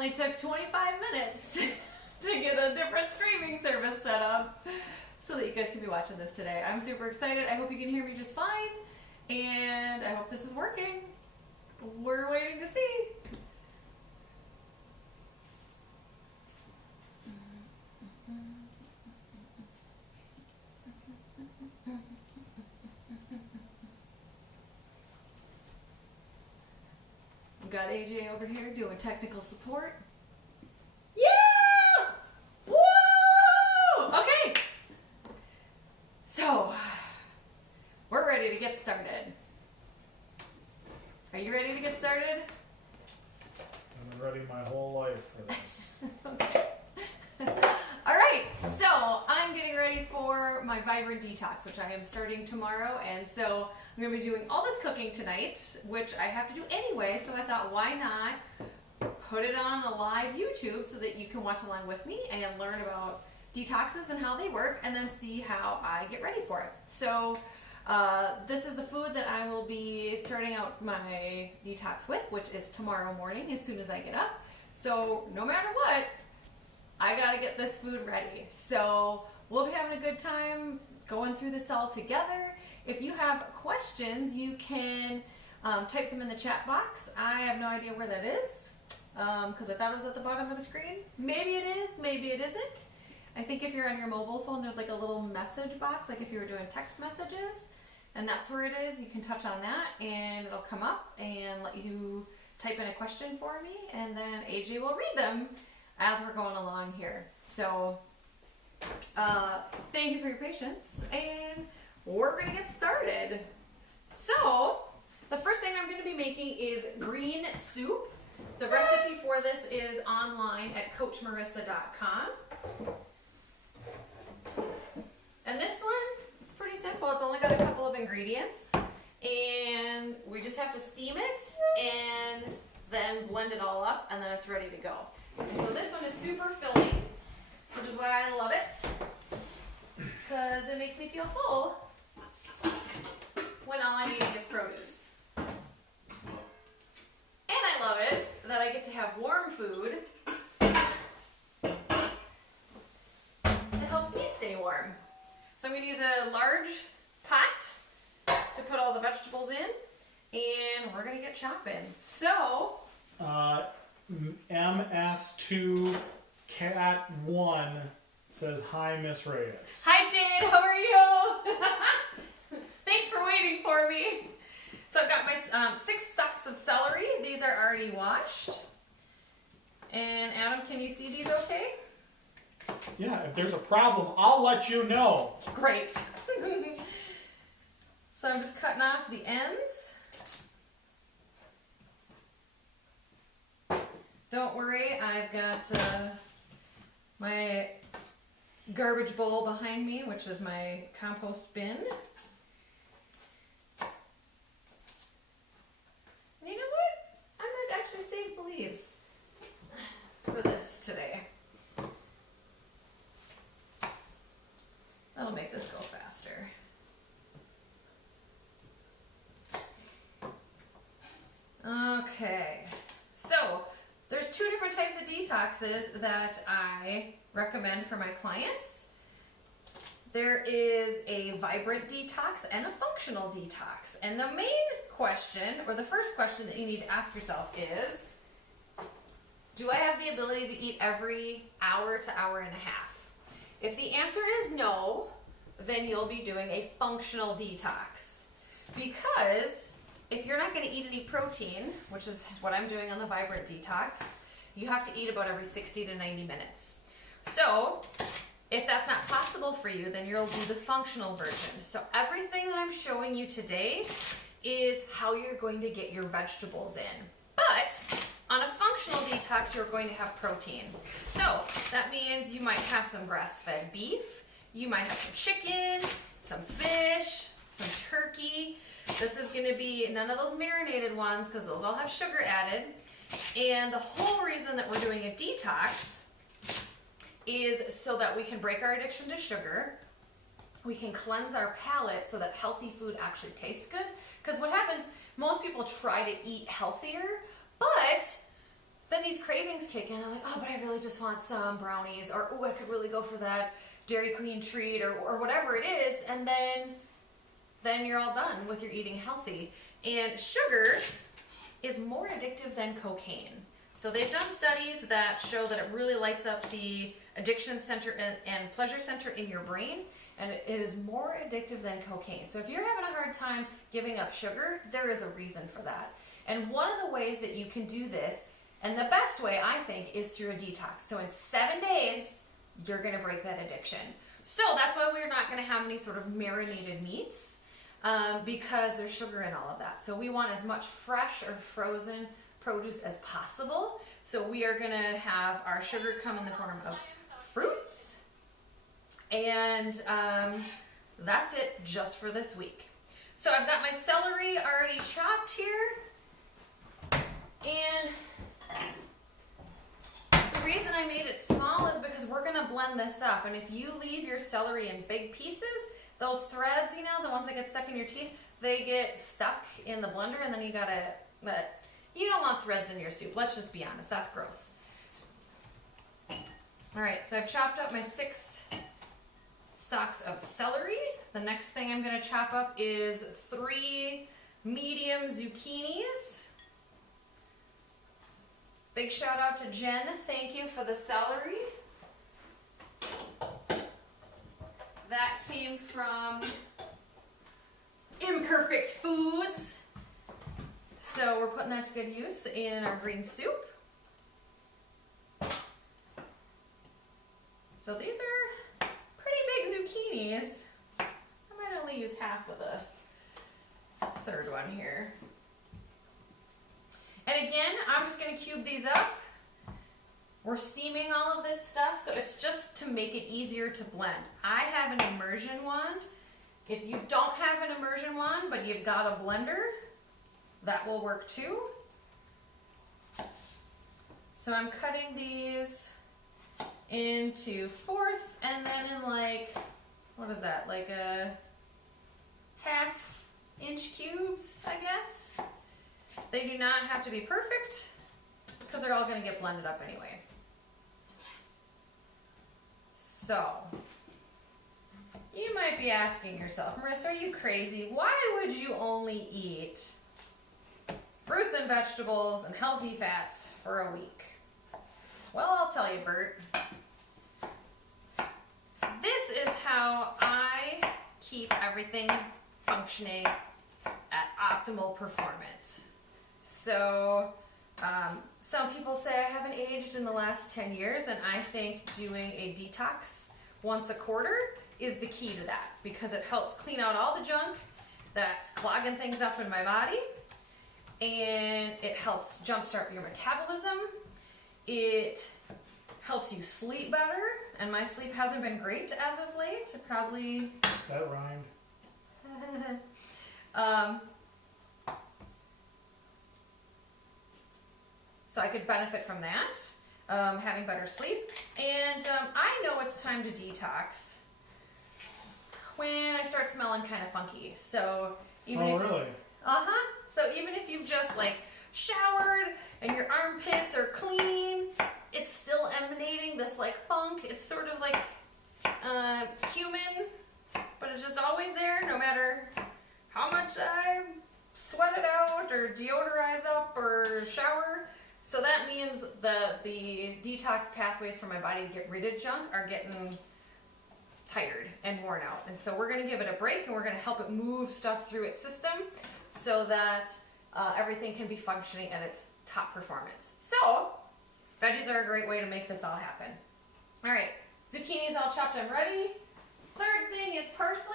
only took 25 minutes to get a different streaming service set up so that you guys can be watching this today. I'm super excited. I hope you can hear me just fine, and I hope this is working. We're waiting to see. We've got AJ over here doing technical support. Yeah! Woo! Okay. So, we're ready to get started. Are you ready to get started? I've been ready my whole life for this. Okay. All right, so I'm getting ready for my Vibrant Detox, which I am starting tomorrow, and so I'm going to be doing all this cooking tonight, which I have to do anyway, so I thought, why not put it on a live YouTube so that you can watch along with me and learn about detoxes and how they work, and then see how I get ready for it. So this is the food that I will be starting out my detox with, which is tomorrow morning as soon as I get up. So no matter what, I gotta get this food ready. So we'll be having a good time going through this all together. If you have questions, you can type them in the chat box. I have no idea where that is because I thought it was at the bottom of the screen. Maybe it is, maybe it isn't. I think if you're on your mobile phone, there's like a little message box, like if you were doing text messages, and that's where it is. You can touch on that and it'll come up and let you type in a question for me, and then AJ will read them as we're going along here. So thank you for your patience, and we're gonna get started. So the first thing I'm gonna be making is green soup. The recipe for this is online at CoachMarisa.com. And this one, it's pretty simple. It's only got a couple of ingredients, and we just have to steam it and then blend it all up, and then it's ready to go. And so this one is super filling, which is why I love it, because it makes me feel full when all I'm eating is produce. And I love it that I get to have warm food that helps me stay warm. So I'm going to use a large pot to put all the vegetables in, and we're going to get chopping. So MS2 Cat 1 says, "Hi, Miss Reyes." Hi, Jade. How are you? Thanks for waiting for me. So I've got my 6 stalks of celery. These are already washed. And Adam, can you see these okay? Yeah, if there's a problem, I'll let you know. Great. So I'm just cutting off the ends. Don't worry, I've got my garbage bowl behind me, which is my compost bin. And you know what? I might actually save the leaves for this today. That'll make this go faster. Okay, so there's 2 different types of detoxes that I recommend for my clients. There is a vibrant detox and a functional detox. And the main question, or the first question that you need to ask yourself is, do I have the ability to eat every hour to hour and a half? If the answer is no, then you'll be doing a functional detox. Because if you're not going to eat any protein, which is what I'm doing on the Vibrant Detox, you have to eat about every 60 to 90 minutes. So if that's not possible for you, then you'll do the functional version. So everything that I'm showing you today is how you're going to get your vegetables in. But on a functional detox, you're going to have protein. So that means you might have some grass-fed beef, you might have some chicken, some fish, some turkey. This is going to be none of those marinated ones because those all have sugar added. And the whole reason that we're doing a detox is so that we can break our addiction to sugar. We can cleanse our palate so that healthy food actually tastes good. Because what happens, most people try to eat healthier, but then these cravings kick in. I'm like, oh, but I really just want some brownies, or oh, I could really go for that Dairy Queen treat, or whatever it is, and then you're all done with your eating healthy. And sugar is more addictive than cocaine. So they've done studies that show that it really lights up the addiction center and pleasure center in your brain, and it is more addictive than cocaine. So if you're having a hard time giving up sugar, there is a reason for that. And one of the ways that you can do this, and the best way I think, is through a detox. So in 7 days, you're gonna break that addiction. So that's why we're not gonna have any sort of marinated meats, because there's sugar in all of that. So we want as much fresh or frozen produce as possible. So we are gonna have our sugar come in the form of fruits, and that's it just for this week. So I've got my celery already chopped here, and the reason I made it small is because we're gonna blend this up, and if you leave your celery in big pieces, those threads, you know, the ones that get stuck in your teeth, they get stuck in the blender, and then you gotta, you don't want threads in your soup. Let's just be honest, that's gross. All right, so I've chopped up my 6 stalks of celery. The next thing I'm gonna chop up is 3 medium zucchinis. Big shout out to Jen, thank you for the celery. That came from Imperfect Foods. So we're putting that to good use in our green soup. So these are pretty big zucchinis. I might only use half of the 3rd one here. And again, I'm just gonna cube these up. We're steaming all of this stuff, so it's just to make it easier to blend. I have an immersion wand. If you don't have an immersion wand, but you've got a blender, that will work too. So I'm cutting these into 4ths, and then in like, what is that, like a 1/2 inch cubes, I guess. They do not have to be perfect, because they're all gonna get blended up anyway. So, you might be asking yourself, Marissa, are you crazy? Why would you only eat fruits and vegetables and healthy fats for a week? Well, I'll tell you, Bert. This is how I keep everything functioning at optimal performance. So, some people say I haven't aged in the last 10 years, and I think doing a detox once a quarter is the key to that, because it helps clean out all the junk that's clogging things up in my body, and it helps jumpstart your metabolism. It helps you sleep better, and my sleep hasn't been great as of late. It probably... That rhymed. So I could benefit from that, having better sleep. And I know it's time to detox when I start smelling kind of funky. So even if, really? So even if you've just like showered and your armpits are clean, it's still emanating this like funk. It's sort of like human, but it's just always there, no matter how much I sweat it out or deodorize up or shower. So that means the detox pathways for my body to get rid of junk are getting tired and worn out. And so we're going to give it a break, and we're going to help it move stuff through its system so that everything can be functioning at its top performance. So veggies are a great way to make this all happen. All right, zucchini's all chopped and ready. 3rd thing is parsley.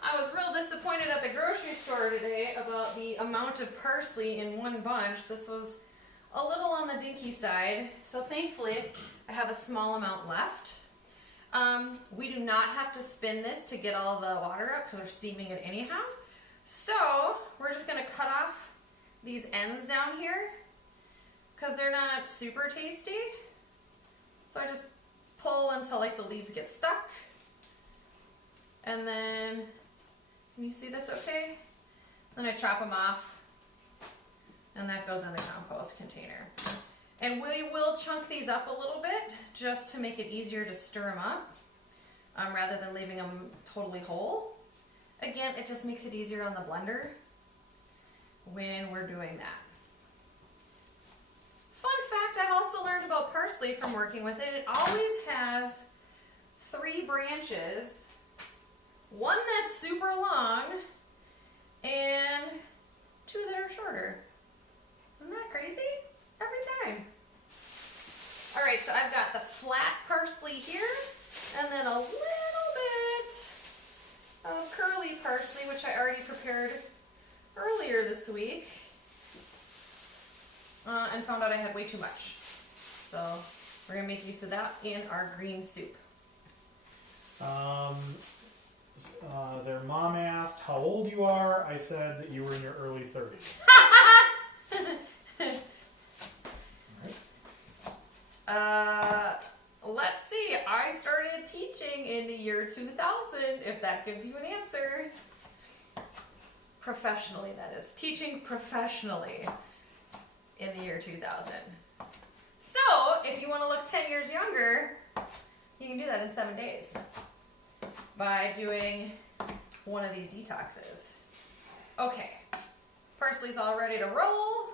I was real disappointed at the grocery store today about the amount of parsley in one bunch. This was a little on the dinky side, so thankfully I have a small amount left. We do not have to spin this to get all the water out because we're steaming it anyhow. So we're just going to cut off these ends down here because they're not super tasty. So I just pull until like the leaves get stuck. And then, can you see this okay? Then I chop them off and that goes in the compost container. And we will chunk these up a little bit just to make it easier to stir them up rather than leaving them totally whole. Again, it just makes it easier on the blender when we're doing that. Fun fact I've also learned about parsley from working with it, it always has 3 branches, one that's super long and 2 that are shorter. Isn't that crazy? Every time. All right, so I've got the flat parsley here, and then a little bit of curly parsley, which I already prepared earlier this week, and found out I had way too much. So we're gonna make use of that in our green soup. Their mom asked how old you are. I said that you were in your early 30s. Let's see. I started teaching in the year 2000, if that gives you an answer. Professionally, that is. Teaching professionally in the year 2000. So, if you want to look 10 years younger, you can do that in 7 days by doing one of these detoxes. Okay, parsley's all ready to roll.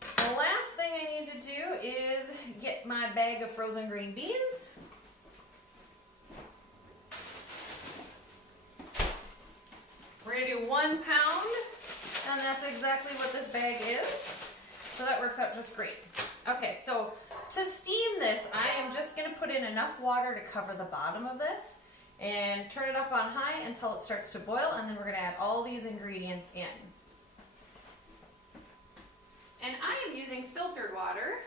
The last thing I need to do is get my bag of frozen green beans. We're going to do 1 pound, and that's exactly what this bag is. So that works out just great. Okay, so to steam this, I am just going to put in enough water to cover the bottom of this and turn it up on high until it starts to boil, and then we're going to add all these ingredients in. And I am using filtered water.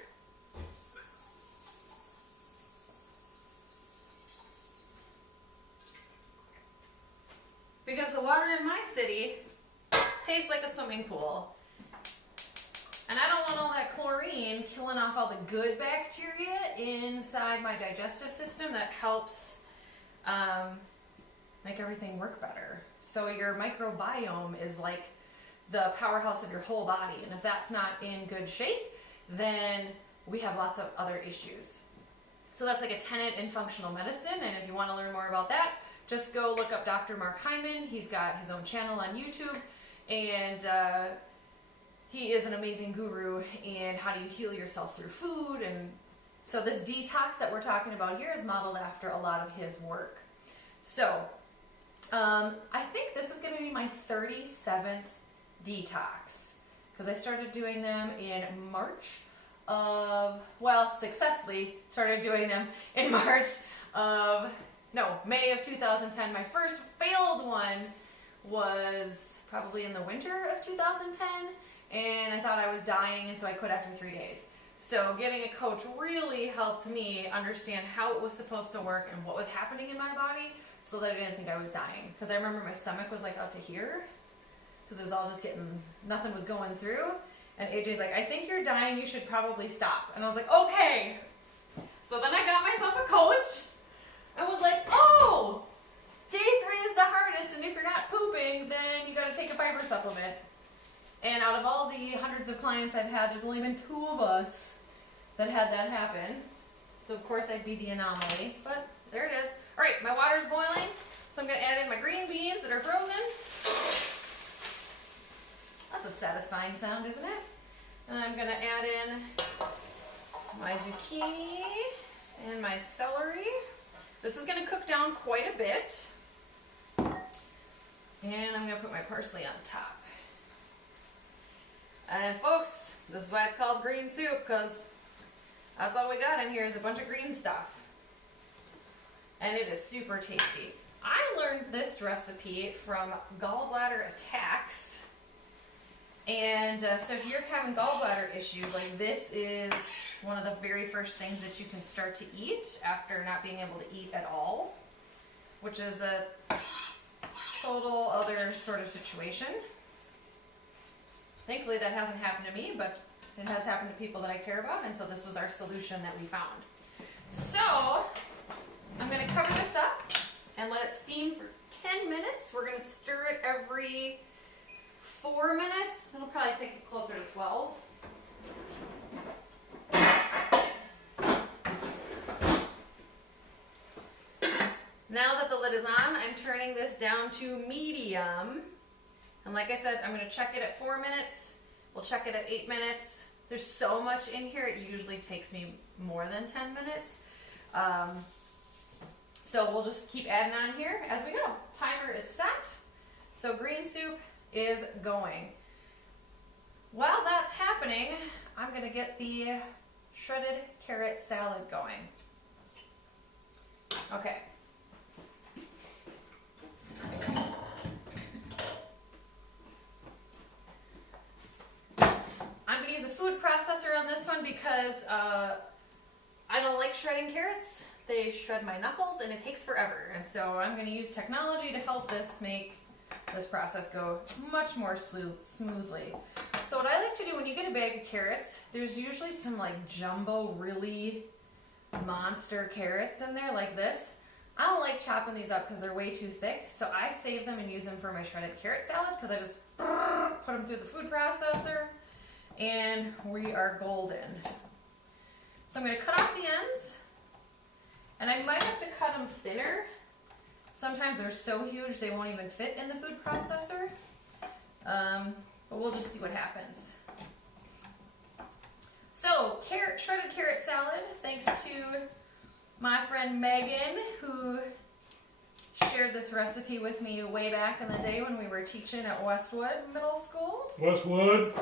Because the water in my city tastes like a swimming pool. And I don't want all that chlorine killing off all the good bacteria inside my digestive system that helps make everything work better. So your microbiome is like the powerhouse of your whole body, and if that's not in good shape, then we have lots of other issues. So that's like a tenet in functional medicine, and if you want to learn more about that, just go look up Dr. Mark Hyman. He's got his own channel on YouTube, and he is an amazing guru in how do you heal yourself through food. And so this detox that we're talking about here is modeled after a lot of his work. So I think this is going to be my 37th detox, because I started doing them in March of, well, successfully started doing them in May of 2010. My first failed one was probably in the winter of 2010, and I thought I was dying, and so I quit after 3 days. So getting a coach really helped me understand how it was supposed to work and what was happening in my body so that I didn't think I was dying. Because I remember my stomach was like out to here, because it was all just getting, nothing was going through. And AJ's like, I think you're dying, you should probably stop. And I was like, okay. So then I got myself a coach. I was like, oh, day 3 is the hardest, and if you're not pooping, then you gotta take a fiber supplement. And out of all the hundreds of clients I've had, there's only been 2 of us that had that happen. So of course I'd be the anomaly, but there it is. All right, my water's boiling, so I'm gonna add in my green beans that are frozen. That's a satisfying sound, isn't it? And I'm gonna add in my zucchini and my celery. This is gonna cook down quite a bit. And I'm gonna put my parsley on top. And folks, this is why it's called green soup, because that's all we got in here is a bunch of green stuff. And it is super tasty. I learned this recipe from gallbladder attacks. And so if you're having gallbladder issues, like this is one of the very first things that you can start to eat after not being able to eat at all, which is a total other sort of situation. Thankfully that hasn't happened to me, but it has happened to people that I care about, and so this was our solution that we found. So I'm going to cover this up and let it steam for 10 minutes. We're going to stir it every 4 minutes. It'll probably take closer to 12. Now that the lid is on, I'm turning this down to medium. And like I said, I'm going to check it at 4 minutes. We'll check it at 8 minutes. There's so much in here, it usually takes me more than 10 minutes. So we'll just keep adding on here as we go. Timer is set. So green soup is going. While that's happening, I'm going to get the shredded carrot salad going. Okay. I'm going to use a food processor on this one because I don't like shredding carrots. They shred my knuckles and it takes forever. And so I'm going to use technology to help this make this process go much more smoothly. So what I like to do when you get a bag of carrots, there's usually some like jumbo, really monster carrots in there like this. I don't like chopping these up because they're way too thick. So I save them and use them for my shredded carrot salad because I just put them through the food processor and we are golden. So I'm going to cut off the ends. And I might have to cut them thinner. Sometimes they're so huge they won't even fit in the food processor. But we'll just see what happens. So, shredded carrot salad, thanks to my friend Megan, who shared this recipe with me way back in the day when we were teaching at Westwood Middle School. Westwood.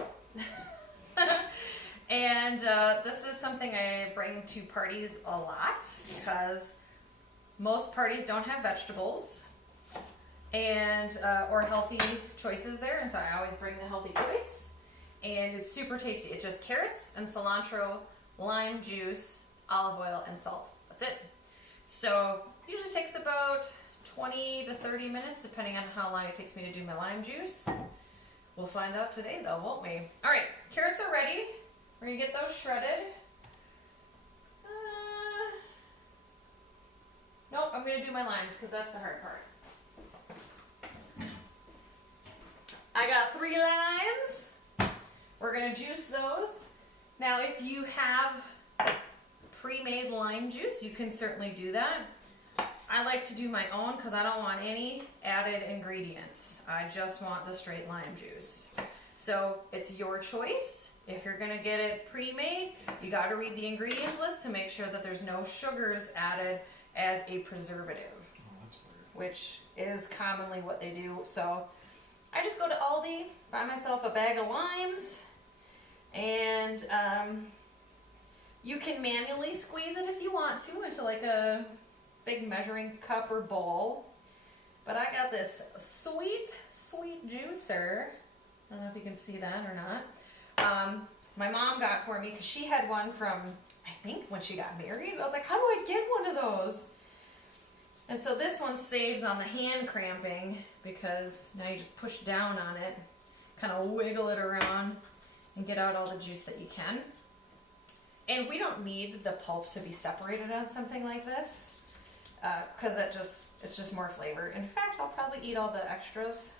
And this is something I bring to parties a lot because most parties don't have vegetables and or healthy choices there, and so I always bring the healthy choice. And it's super tasty. It's just carrots and cilantro, lime juice, olive oil, and salt. That's it. So it usually takes about 20 to 30 minutes, depending on how long it takes me to do my lime juice. We'll find out today, though, won't we? All right, carrots are ready. We're gonna get those shredded. Nope, I'm gonna do my limes because that's the hard part. I got 3 limes. We're gonna juice those. Now, if you have pre-made lime juice, you can certainly do that. I like to do my own because I don't want any added ingredients. I just want the straight lime juice. So it's your choice. If you're gonna get it pre-made, you gotta read the ingredients list to make sure that there's no sugars added as a preservative, That's weird. which is commonly what they do. So I just go to Aldi, buy myself a bag of limes, and you can manually squeeze it if you want to into like a big measuring cup or bowl. But I got this sweet juicer. I don't know if you can see that or not. My mom got for me because she had one from, I think, when she got married. I was like, how do I get one of those? And so this one saves on the hand cramping because now you just push down on it, kind of wiggle it around and get out all the juice that you can. And we don't need the pulp to be separated on something like this because it's just more flavor. In fact, I'll probably eat all the extras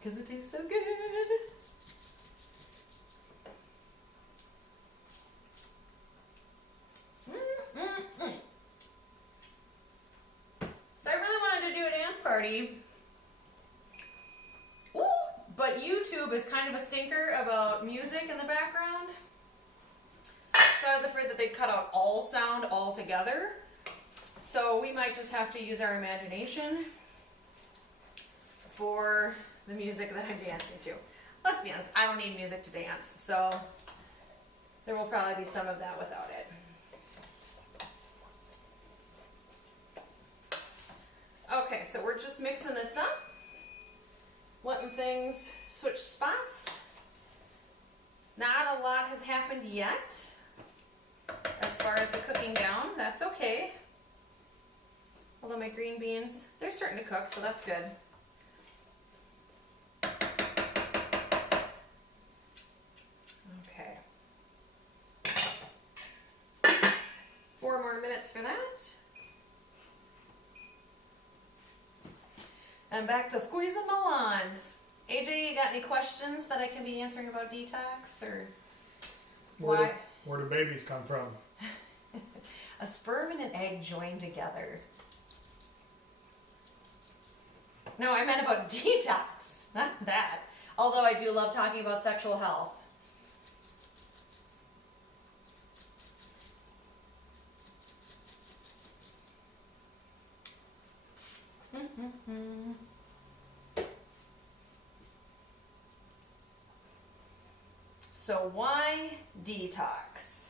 because it tastes so good. So I really wanted to do a dance party. Ooh, but YouTube is kind of a stinker about music in the background. So I was afraid that they'd cut out all sound altogether. So we might just have to use our imagination for the music that I'm dancing to. Let's be honest, I don't need music to dance, so there will probably be some of that without it. Okay, so we're just mixing this up, letting things switch spots. Not a lot has happened yet as far as the cooking down. That's okay. Although my green beans, they're starting to cook, so that's good. Okay. 4 more minutes for that. And back to squeezing my limes. AJ, you got any questions that I can be answering about detox, or Where do babies come from? A sperm and an egg joined together. No, I meant about detox, not that. Although I do love talking about sexual health. So why detox?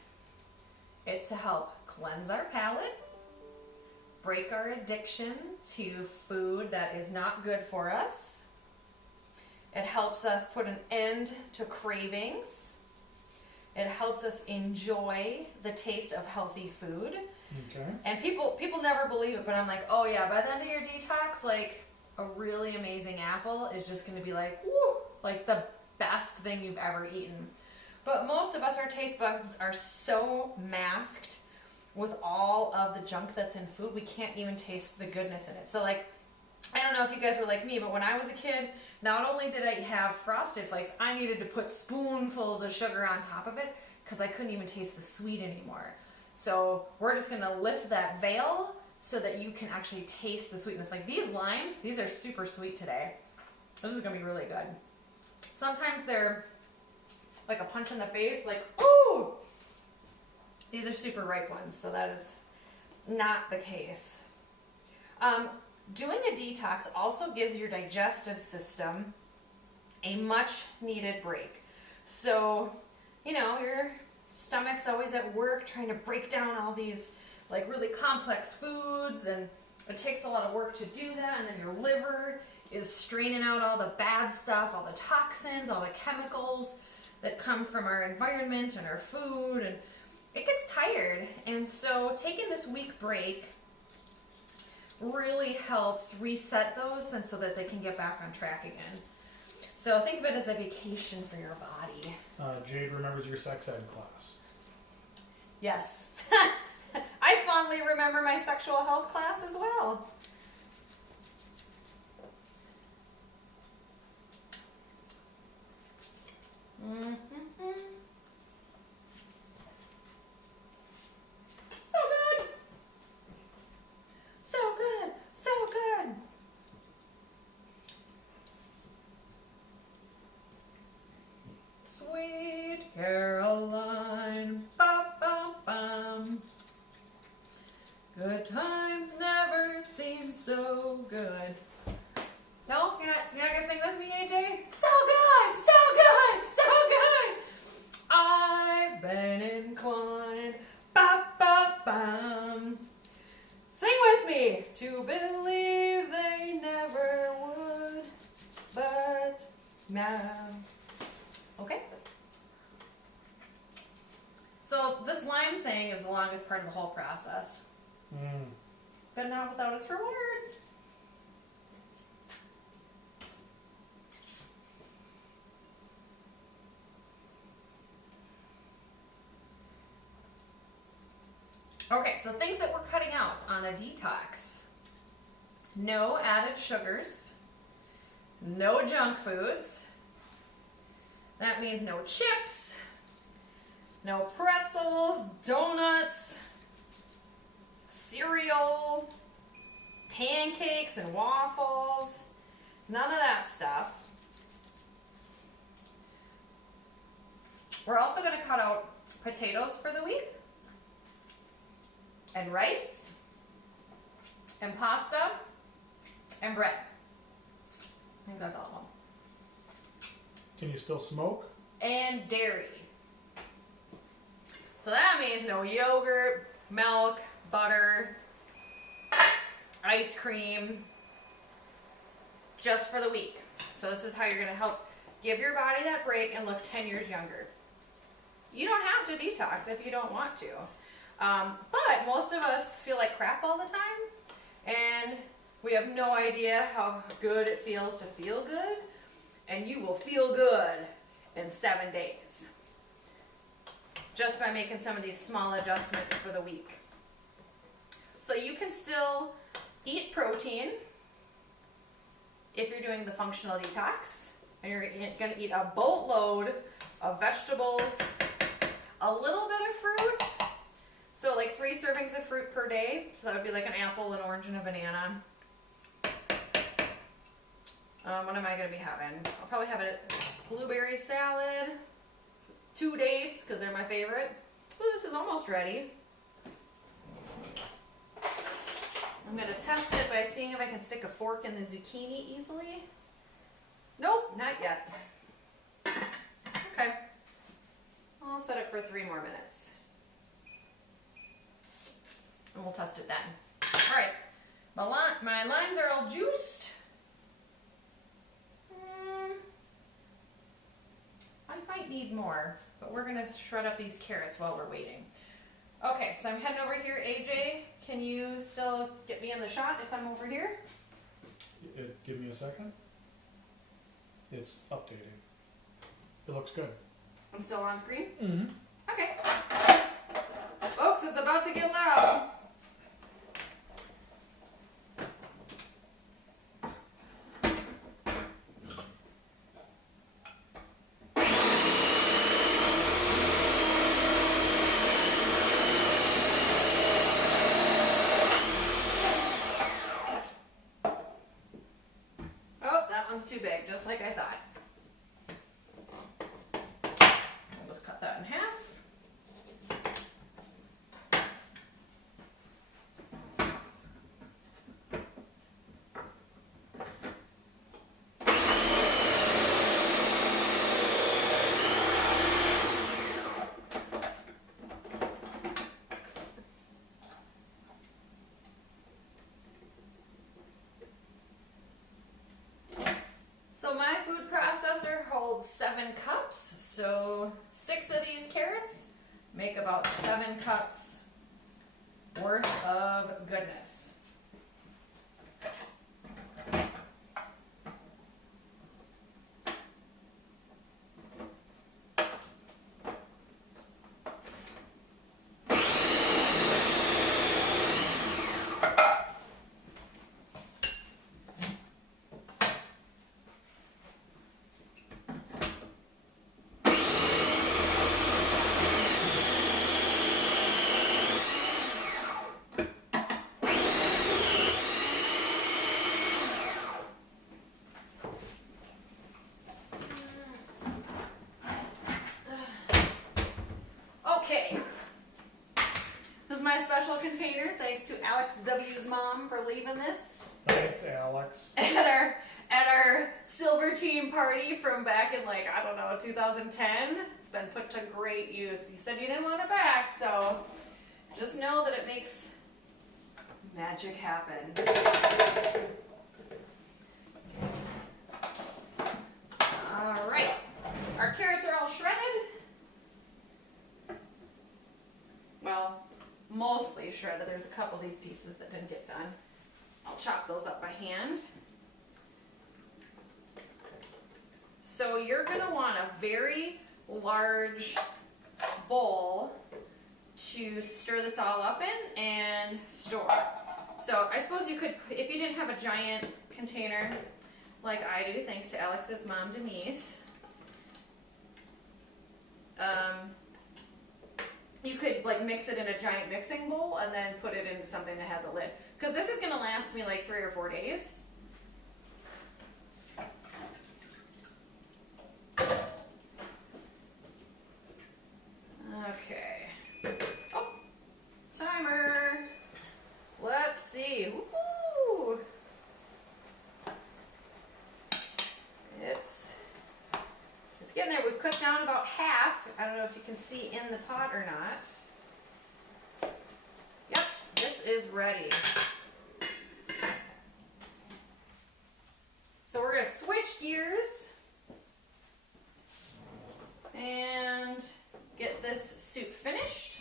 It's to help cleanse our palate, break our addiction to food that is not good for us. It helps us put an end to cravings. It helps us enjoy the taste of healthy food. Okay. And people never believe it, but I'm like, oh yeah, by the end of your detox, like a really amazing apple is just going to be like, woo, like the best thing you've ever eaten. But most of us, our taste buds are so masked with all of the junk that's in food, we can't even taste the goodness in it. So like, I don't know if you guys were like me, but when I was a kid, not only did I have Frosted Flakes, I needed to put spoonfuls of sugar on top of it because I couldn't even taste the sweet anymore. So we're just going to lift that veil so that you can actually taste the sweetness. Like these limes, these are super sweet today. This is going to be really good. Sometimes they're like a punch in the face, like, ooh! These are super ripe ones, so that is not the case. Doing a detox also gives your digestive system a much needed break. So, you know, your stomach's always at work trying to break down all these like really complex foods, and it takes a lot of work to do that, and then your liver is straining out all the bad stuff, all the toxins, all the chemicals that come from our environment and our food, and it gets tired. And so taking this week break really helps reset those and so that they can get back on track again. So think of it as a vacation for your body. Jade remembers your sex ed class. Yes. I fondly remember my sexual health class as well. Mm-hmm. So good. So good. So good. Sweet Caroline. Ba-ba-bum. Good times never seem so good. No? You're not gonna sing with me, AJ? So good! So good! So good! I've been inclined, ba-ba-bum. Sing with me! To believe they never would, but now. Okay? So this lime thing is the longest part of the whole process. But not without its rewards. Okay, so things that we're cutting out on a detox. No added sugars. No junk foods. That means no chips. No pretzels, donuts, cereal, pancakes and waffles. None of that stuff. We're also going to cut out potatoes for the week, and rice, and pasta, and bread. I think that's all of them. Can you still smoke? And dairy. So that means no yogurt, milk, butter, ice cream, just for the week. So this is how you're going to help give your body that break and look 10 years younger. You don't have to detox if you don't want to. But most of us feel like crap all the time, and we have no idea how good it feels to feel good, and you will feel good in 7 days just by making some of these small adjustments for the week. So you can still eat protein if you're doing the functional detox. And you're gonna eat a boatload of vegetables, a little bit of fruit. So like 3 servings of fruit per day. So that would be like an apple, an orange, and a banana. What am I gonna be having? I'll probably have a blueberry salad, 2 dates, because they're my favorite. Oh, this is almost ready. I'm gonna test it by seeing if I can stick a fork in the zucchini easily. Nope, not yet. Okay. I'll set it for 3 more minutes. And we'll test it then. All right, my limes are all juiced. I might need more, but we're gonna shred up these carrots while we're waiting. Okay, so I'm heading over here. AJ, can you still get me in the shot if I'm over here? Give me a second. It's updating. It looks good. I'm still on screen? Mm-hmm. Okay. Folks, it's about to get loud. Oh, that one's too big, just like I thought. I'll just cut that in half. So my food processor holds 7 cups, so 6 of these carrots make about 7 cups worth of goodness. Okay, this is my special container. Thanks to Alex W's mom for leaving this Thanks, Alex. at our silver team party from back in, like, I don't know, 2010. It's been put to great use. You said you didn't want it back, so just know that it makes magic happen. All right, our carrots are all shredded. Well, mostly shredded. There's a couple of these pieces that didn't get done. I'll chop those up by hand. So you're going to want a very large bowl to stir this all up in and store. So I suppose you could, if you didn't have a giant container like I do, thanks to Alex's mom, Denise, you could like mix it in a giant mixing bowl and then put it into something that has a lid. Because this is going to last me like 3 or 4 days. Okay. Oh, timer. Let's see. Woo! It's getting there. We've cooked down about half. I don't know if you can see in the pot or not. Yep, this is ready. So we're going to switch gears and get this soup finished.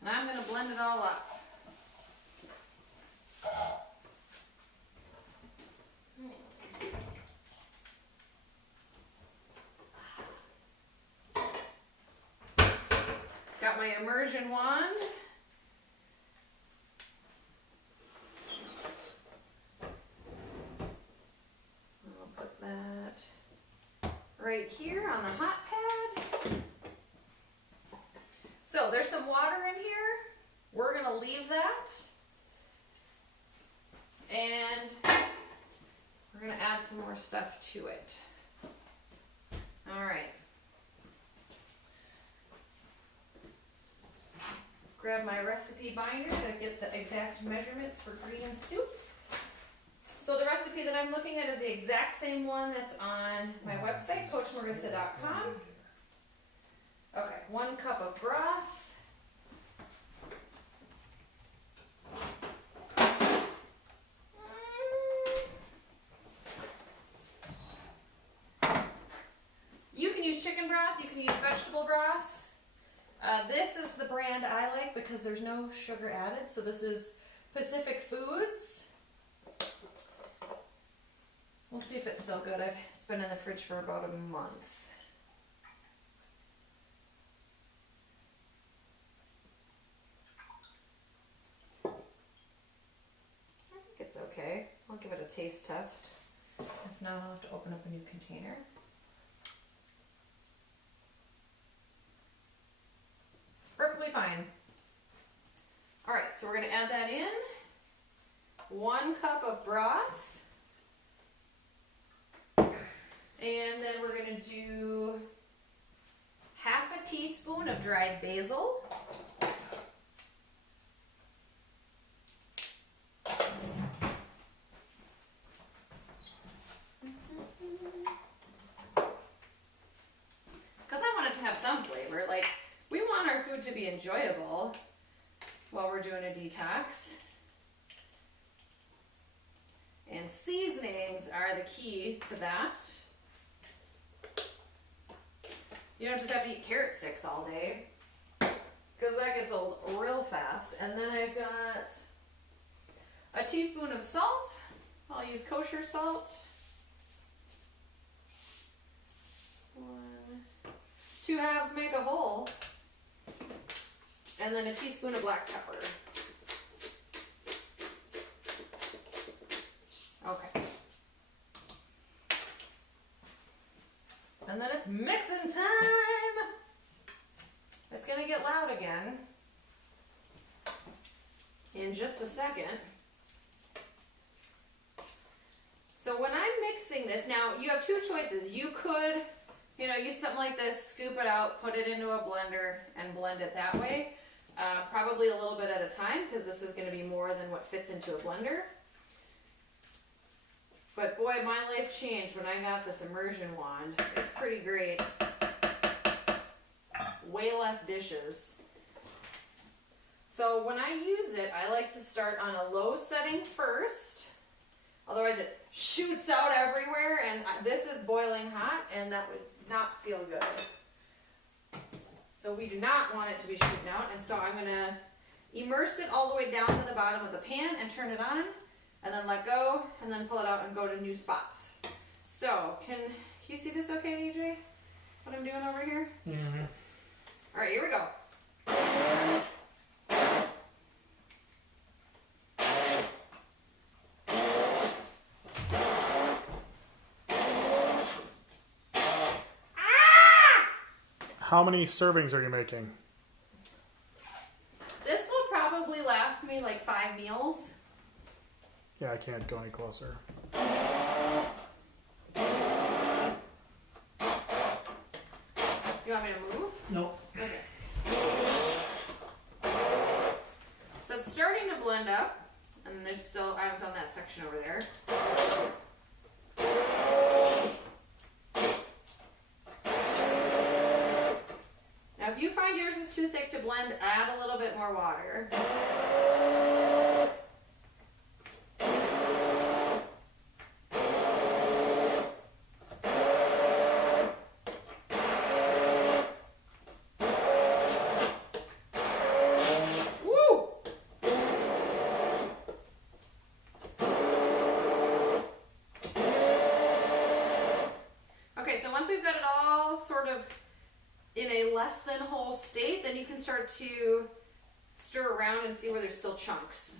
And I'm going to blend it all up. Got my immersion wand. right here on the hot pad. So there's some water in here. We're gonna leave that. And we're gonna add some more stuff to it. All right. Grab my recipe binder to get the exact measurements for green soup. So the recipe that I'm looking at is the exact same one that's on my website, CoachMarisa.com. Okay, 1 cup of broth. You can use chicken broth, you can use vegetable broth. This is the brand I like because there's no sugar added. So this is Pacific Foods. We'll see if it's still good. It's been in the fridge for about a month. I think it's okay. I'll give it a taste test. If not, I'll have to open up a new container. Perfectly fine. All right, so we're going to add that in. 1 cup of broth. And then we're going to do half a teaspoon of dried basil. Because I want it to have some flavor. Like, we want our food to be enjoyable while we're doing a detox. And seasonings are the key to that. You don't just have to eat carrot sticks all day, because that gets old real fast. And then I've got a teaspoon of salt. I'll use kosher salt. 2 halves make a whole. And then a teaspoon of black pepper. Okay. And then it's mixing time. It's gonna get loud again in just a second. So when I'm mixing this, now you have 2 choices. You could, use something like this, scoop it out, put it into a blender, and blend it that way. Probably a little bit at a time, because this is gonna be more than what fits into a blender. But boy, my life changed when I got this immersion wand. It's pretty great. Way less dishes. So when I use it, I like to start on a low setting first. Otherwise it shoots out everywhere, and this is boiling hot, and that would not feel good. So we do not want it to be shooting out, and so I'm gonna immerse it all the way down to the bottom of the pan and turn it on. And then let go, and then pull it out and go to new spots. So, can you see this okay, AJ? What I'm doing over here? Mm-hmm. All right, here we go. Ah! How many servings are you making? This will probably last me like 5 meals. Yeah, I can't go any closer. You want me to move? Nope. Okay. So it's starting to blend up, and there's still, I haven't done that section over there. Now if you find yours is too thick to blend, add a little bit more water. Less than whole state, then you can start to stir around and see where there's still chunks.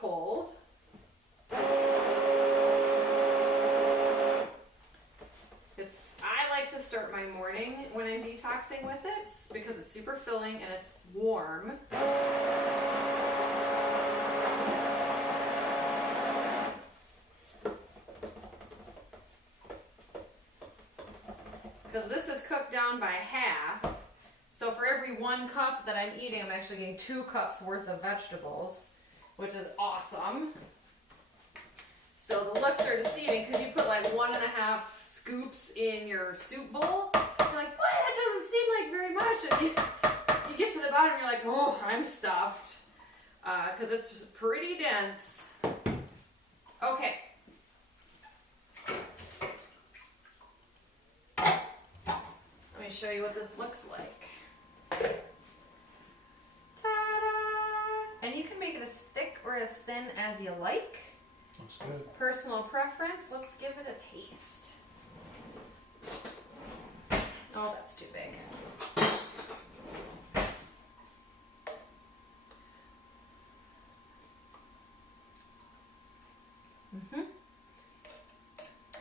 cold. I like to start my morning when I'm detoxing with it because it's super filling and it's warm. Because this is cooked down by half. So for every 1 cup that I'm eating, I'm actually getting 2 cups worth of vegetables, which is awesome. So the looks are deceiving because you put like 1.5 scoops in your soup bowl. You're like, what? That doesn't seem like very much. And you get to the bottom, you're like, oh, I'm stuffed. Because it's pretty dense. Okay. Let me show you what this looks like. Ta-da! And you can make it as thick or as thin as you like. Looks good. Personal preference. Let's give it a taste. Oh, that's too big.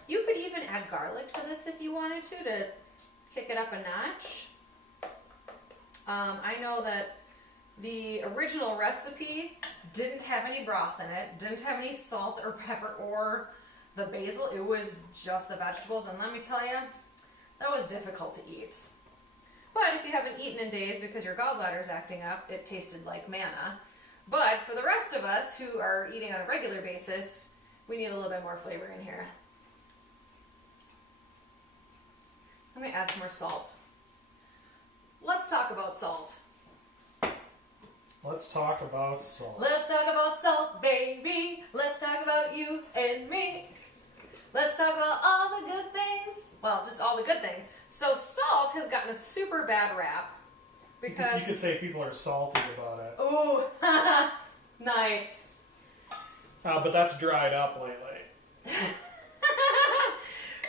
You could even add garlic to this if you wanted to kick it up a notch. I know that the original recipe didn't have any broth in it, didn't have any salt or pepper or the basil. It was just the vegetables, and let me tell you, that was difficult to eat. But if you haven't eaten in days because your gallbladder's acting up, it tasted like manna. But for the rest of us who are eating on a regular basis, we need a little bit more flavor in here. I'm going to add some more salt. Let's talk about salt. Let's talk about salt. Let's talk about salt, baby. Let's talk about you and me. Let's talk about all the good things. Well, just all the good things. So salt has gotten a super bad rap because... You could say people are salty about it. Ooh, nice. But that's dried up lately.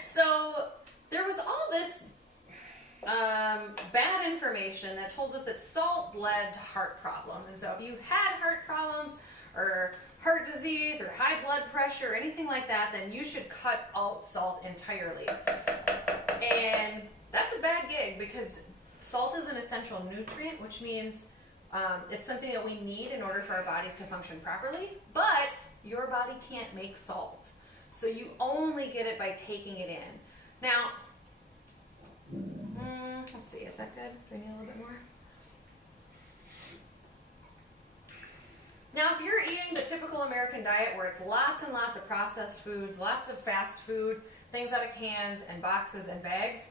So there was all this bad information that told us that salt led to heart problems. And so if you had heart problems or heart disease or high blood pressure or anything like that, then you should cut out salt entirely. And that's a bad gig because salt is an essential nutrient, which means it's something that we need in order for our bodies to function properly, but your body can't make salt. So you only get it by taking it in. Now, let's see, is that good? Do I need a little bit more? Now, if you're eating the typical American diet where it's lots and lots of processed foods, lots of fast food, things out of cans and boxes and bags,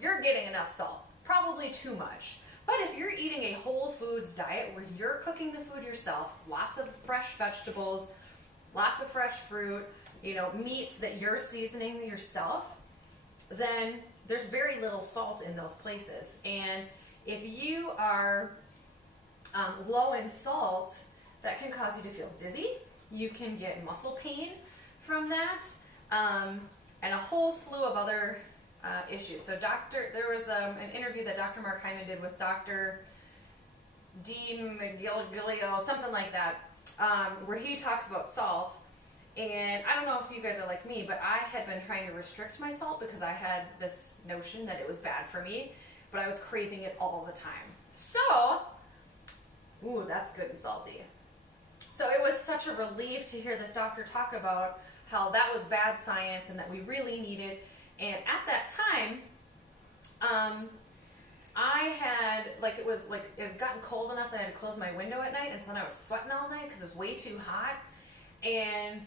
you're getting enough salt. Probably too much. But if you're eating a whole foods diet where you're cooking the food yourself, lots of fresh vegetables, lots of fresh fruit, meats that you're seasoning yourself, then there's very little salt in those places. And if you are low in salt, that can cause you to feel dizzy. You can get muscle pain from that, and a whole slew of other issues. So there was an interview that Dr. Mark Hyman did with Dr. D. McGilligilio, something like that, where he talks about salt. And I don't know if you guys are like me, but I had been trying to restrict my salt because I had this notion that it was bad for me, but I was craving it all the time. So, ooh, that's good and salty. So it was such a relief to hear this doctor talk about how that was bad science and that we really needed. And at that time, I had, it had gotten cold enough that I had to close my window at night, and so then I was sweating all night because it was way too hot. And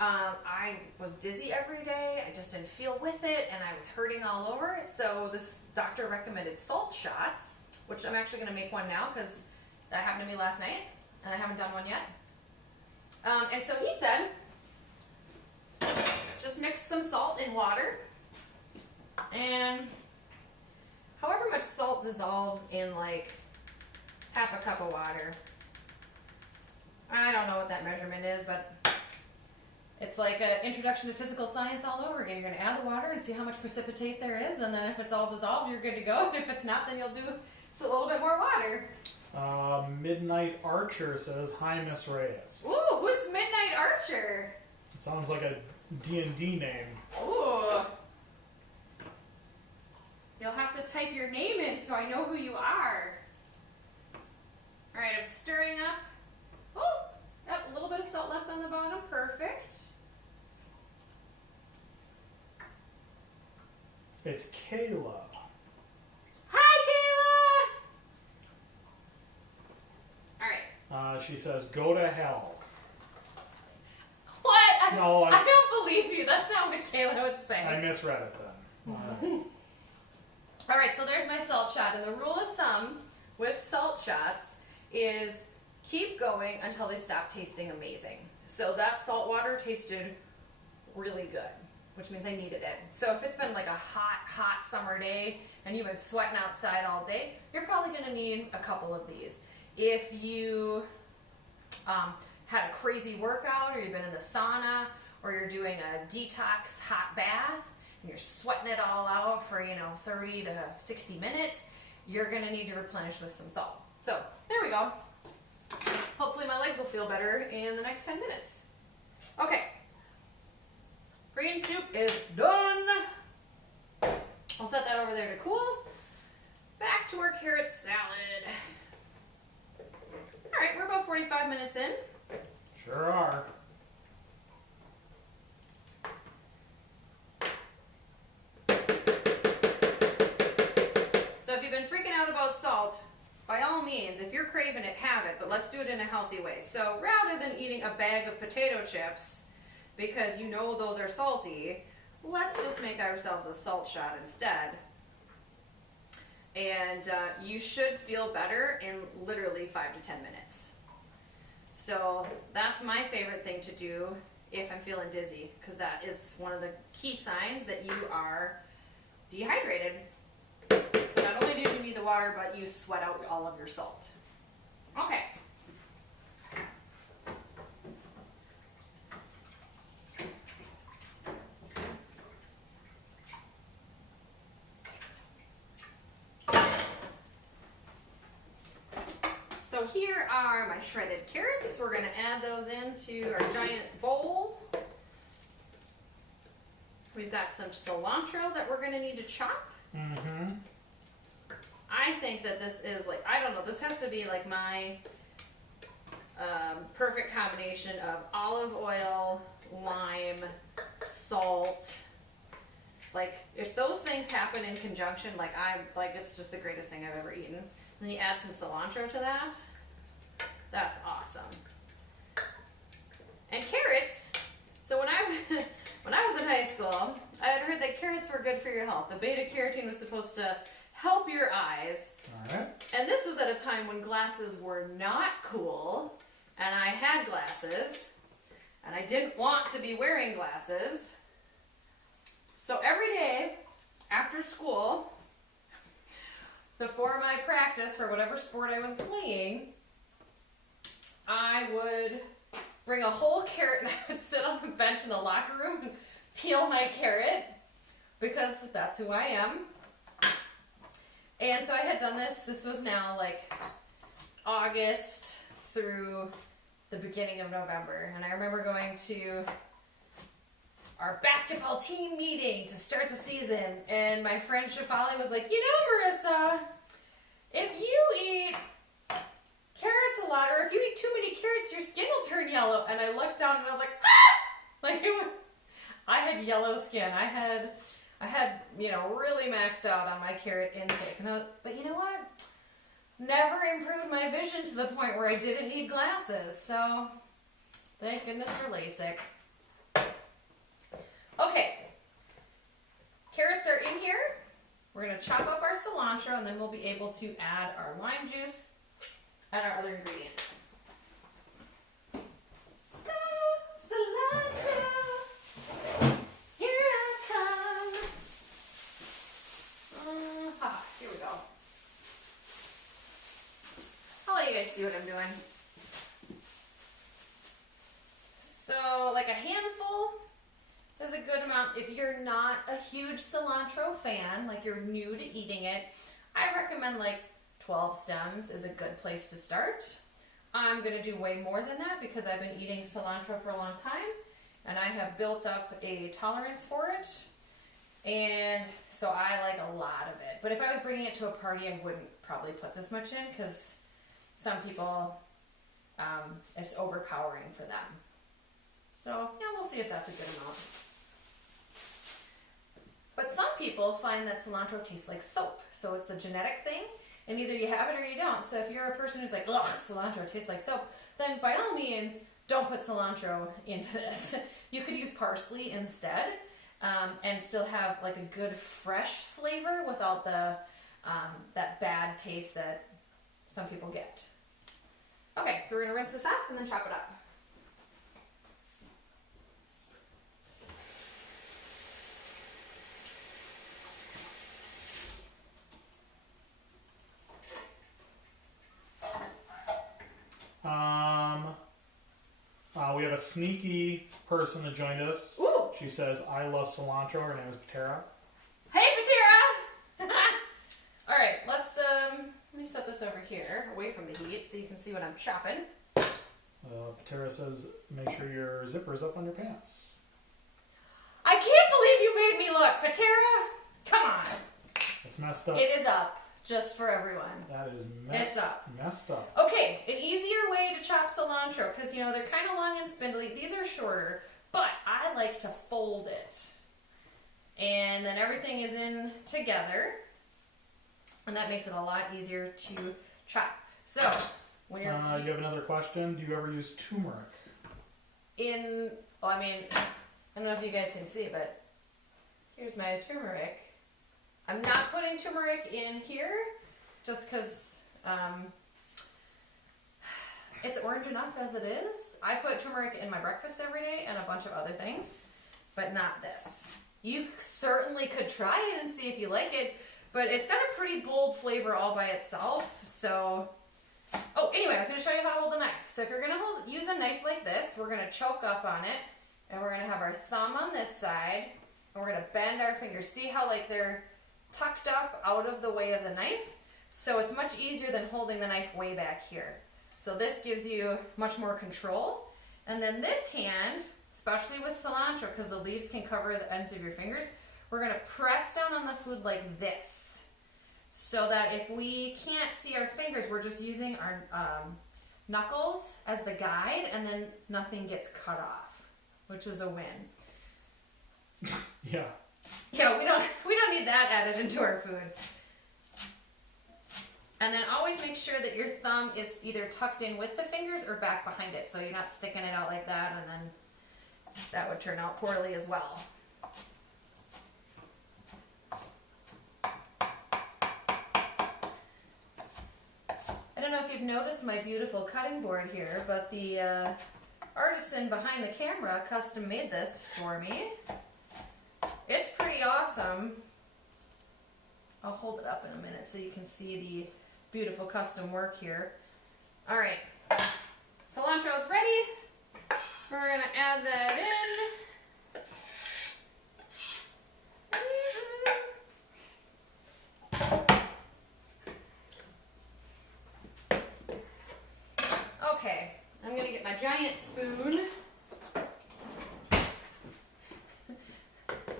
I was dizzy every day. I just didn't feel with it, and I was hurting all over. So this doctor recommended salt shots, which I'm actually going to make one now because that happened to me last night, and I haven't done one yet. And so he said, just mix some salt in water, and however much salt dissolves in like half a cup of water. I don't know what that measurement is, but it's like an introduction to physical science all over again. You're going to add the water and see how much precipitate there is, and then if it's all dissolved, you're good to go. And if it's not, then you'll do a little bit more water. Midnight Archer says, "Hi, Miss Reyes." Ooh, who's Midnight Archer? It sounds like a D&D name. Ooh. You'll have to type your name in so I know who you are. All right, I'm stirring up. Oh, got a little bit of salt left on the bottom. Perfect. It's Kayla. Hi, Kayla! All right. She says, "Go to hell." What? No, I don't believe you. That's not what Kayla would say. I misread it then. All right, so there's my salt shot. And the rule of thumb with salt shots is keep going until they stop tasting amazing. So that salt water tasted really good, which means I needed it. So if it's been like a hot, hot summer day and you've been sweating outside all day, you're probably gonna need a couple of these. If you had a crazy workout, or you've been in the sauna, or you're doing a detox hot bath, and you're sweating it all out for 30 to 60 minutes, you're gonna need to replenish with some salt. So there we go. Hopefully my legs will feel better in the next 10 minutes. Okay. Green soup is done. I'll set that over there to cool. Back to our carrot salad. All right, we're about 45 minutes in. Sure are. So if you've been freaking out about salt, by all means, if you're craving it, have it, but let's do it in a healthy way. So rather than eating a bag of potato chips, because you know those are salty, let's just make ourselves a salt shot instead. And you should feel better in literally 5 to 10 minutes. So that's my favorite thing to do if I'm feeling dizzy, because that is one of the key signs that you are dehydrated. So not only do you need the water, but you sweat out all of your salt. Okay. So here are my shredded carrots. We're going to add those into our giant bowl. We've got some cilantro that we're going to need to chop. Mm-hmm. I think that this is like, I don't know, this has to be like my perfect combination of olive oil, lime, salt. Like, if those things happen in conjunction, it's just the greatest thing I've ever eaten. And then you add some cilantro to that. That's awesome. And carrots. So when I was in high school, I had heard that carrots were good for your health. The beta carotene was supposed to help your eyes. All right. And this was at a time when glasses were not cool, and I had glasses, and I didn't want to be wearing glasses. So every day after school, before my practice for whatever sport I was playing, I would bring a whole carrot and I would sit on the bench in the locker room and peel my carrot, because that's who I am. And so I had done this. This was now like August through the beginning of November. And I remember going to our basketball team meeting to start the season. And my friend Shafali was like, Marissa, if you eat carrots a lot, or if you eat too many carrots, your skin will turn yellow. And I looked down and I was like, ah! Like I had yellow skin. I had really maxed out on my carrot intake. But you know what? Never improved my vision to the point where I didn't need glasses. So, thank goodness for LASIK. Okay. Carrots are in here. We're going to chop up our cilantro, and then we'll be able to add our lime juice and our other ingredients. So, cilantro. Here I come. Here we go. I'll let you guys see what I'm doing. So, like a handful is a good amount. If you're not a huge cilantro fan, like you're new to eating it, I recommend like 12 stems is a good place to start. I'm gonna do way more than that because I've been eating cilantro for a long time and I have built up a tolerance for it. And so I like a lot of it. But if I was bringing it to a party, I wouldn't probably put this much in because some people, it's overpowering for them. So yeah, we'll see if that's a good amount. But some people find that cilantro tastes like soap. So it's a genetic thing, and either you have it or you don't. So if you're a person who's like, ugh, cilantro tastes like soap, then by all means, don't put cilantro into this. You could use parsley instead, and still have like a good fresh flavor without the that bad taste that some people get. Okay, so we're gonna rinse this off and then chop it up. We have a sneaky person that joined us. Ooh. She says, I love cilantro. Her name is Patera. Hey, Patera! All right, let's, let me set this over here, away from the heat, so you can see what I'm chopping. Patera says, make sure your zipper's up on your pants. I can't believe you made me look, Patera! Come on. It's messed up. It is up, just for everyone. That is It's up. messed up. Okay, an easier way to chop cilantro, because you know they're kind of long and spindly. These are shorter, but I like to fold it. And then everything is in together. And that makes it a lot easier to chop. So, when you're... you have another question? Do you ever use turmeric? Well, I mean, I don't know if you guys can see, but here's my turmeric. I'm not putting turmeric in here just because it's orange enough as it is. I put turmeric in my breakfast every day and a bunch of other things, but not this. You certainly could try it and see if you like it, but it's got a pretty bold flavor all by itself. So, oh, anyway, I was going to show you how to hold the knife. So if you're going to use a knife like this, we're going to choke up on it, and we're going to have our thumb on this side, and we're going to bend our fingers. See how like they're tucked up out of the way of the knife? So it's much easier than holding the knife way back here. So this gives you much more control. And then this hand, especially with cilantro, because the leaves can cover the ends of your fingers, we're going to press down on the food like this. So that if we can't see our fingers, we're just using our knuckles as the guide, and then nothing gets cut off, which is a win. Yeah. Yeah, we don't need that added into our food. And then always make sure that your thumb is either tucked in with the fingers or back behind it, so you're not sticking it out like that, and then that would turn out poorly as well. I don't know if you've noticed my beautiful cutting board here, but the artisan behind the camera custom made this for me. It's pretty awesome. I'll hold it up in a minute so you can see the beautiful custom work here. All right, cilantro is ready. We're gonna add that in. Okay, I'm gonna get my giant spoon.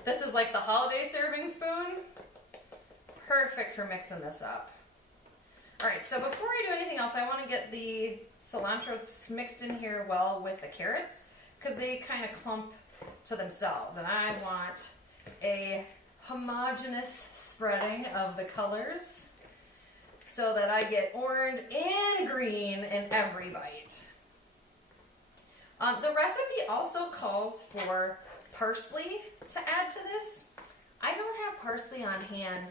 This is like the holiday serving spoon. Perfect for mixing this up. All right, so before I do anything else, I want to get the cilantro mixed in here well with the carrots because they kind of clump to themselves. And I want a homogeneous spreading of the colors so that I get orange and green in every bite. The recipe also calls for parsley to add to this. I don't have parsley on hand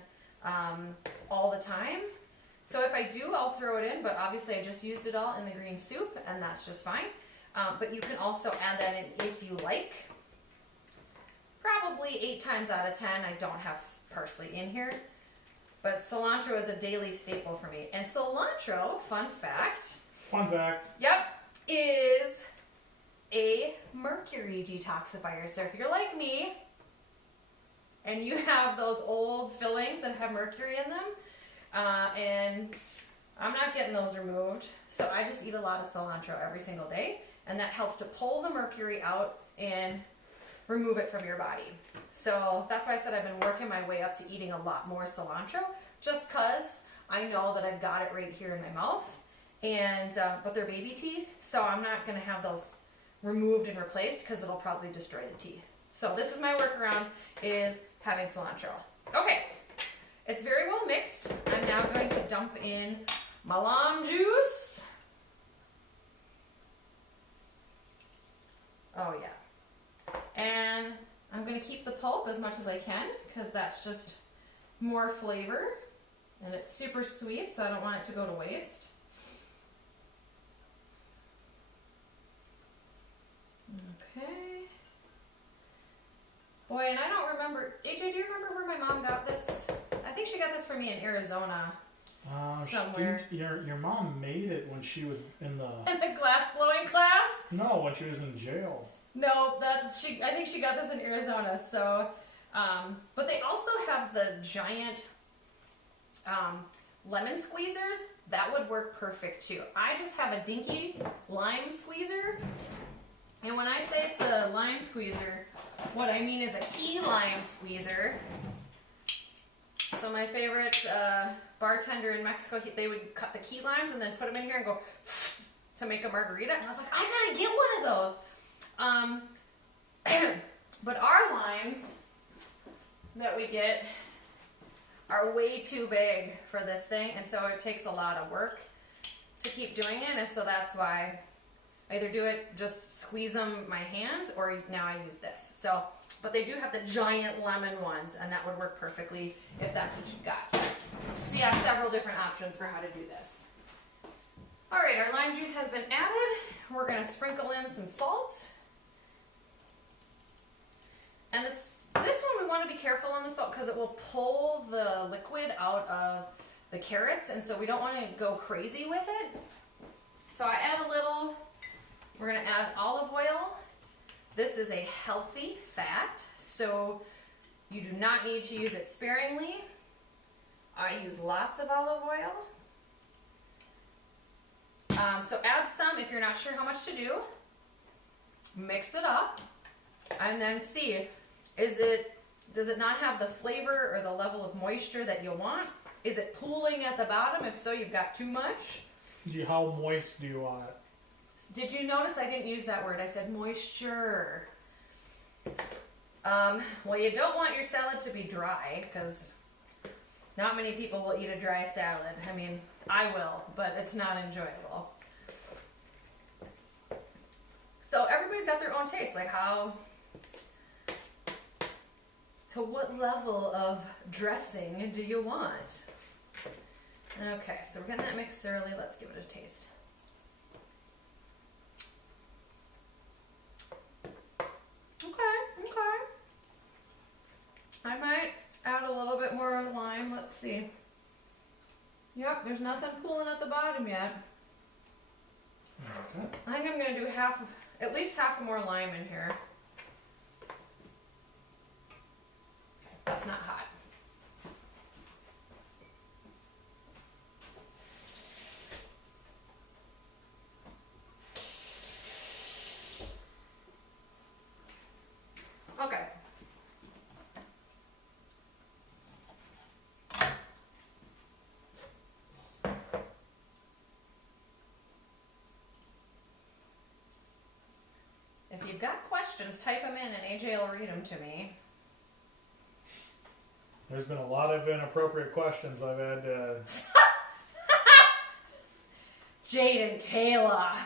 all the time. So if I do, I'll throw it in, but obviously I just used it all in the green soup, and that's just fine. But you can also add that in if you like. Probably 8 times out of 10, I don't have parsley in here. But cilantro is a daily staple for me. And cilantro, fun fact. Fun fact. Yep, is a mercury detoxifier. So if you're like me, and you have those old fillings that have mercury in them, and I'm not getting those removed, so I just eat a lot of cilantro every single day, and that helps to pull the mercury out and remove it from your body. So that's why I said I've been working my way up to eating a lot more cilantro, just because I know that I've got it right here in my mouth, and but they're baby teeth, so I'm not going to have those removed and replaced because it'll probably destroy the teeth. So this is my workaround, is having cilantro. Okay, it's very well mixed. I'm now going to dump in my lime juice. Oh yeah. And I'm going to keep the pulp as much as I can because that's just more flavor. And it's super sweet, so I don't want it to go to waste. Okay. Boy, and I don't remember, AJ, do you remember where my mom got this? I think she got this for me in Arizona. Somewhere. Your mom made it when she was in the... In the glass blowing class? No, when she was in jail. No, I think she got this in Arizona, so, but they also have the giant lemon squeezers. That would work perfect too. I just have a dinky lime squeezer, and when I say it's a lime squeezer, what I mean is a key lime squeezer. So my favorite bartender in Mexico, they would cut the key limes and then put them in here and go to make a margarita, and I was like, I gotta get one of those. But our limes that we get are way too big for this thing, and so it takes a lot of work to keep doing it, and so that's why I either do it, just squeeze them my hands, or now I use this. So, but they do have the giant lemon ones, and that would work perfectly if that's what you've got. So you have several different options for how to do this. All right, our lime juice has been added. We're gonna sprinkle in some salt. And this one we want to be careful on the salt because it will pull the liquid out of the carrots, and so we don't want to go crazy with it. So I add a little, we're going to add olive oil. This is a healthy fat, so you do not need to use it sparingly. I use lots of olive oil. So add some if you're not sure how much to do. Mix it up. And then see, does it not have the flavor or the level of moisture that you want? Is it pooling at the bottom? If so, you've got too much. How moist do you want it? Did you notice I didn't use that word? I said moisture. Well, you don't want your salad to be dry because not many people will eat a dry salad. I mean, I will, but it's not enjoyable. So everybody's got their own taste, like to what level of dressing do you want? Okay, so we're getting that mixed thoroughly. Let's give it a taste. Okay. I might add a little bit more lime. Let's see. Yep, there's nothing pooling at the bottom yet. Okay. I think I'm going to do at least half more lime in here. That's not hot. Okay. If you've got questions, type them in and AJ will read them to me. There's been a lot of inappropriate questions I've had to... Jade and Kayla.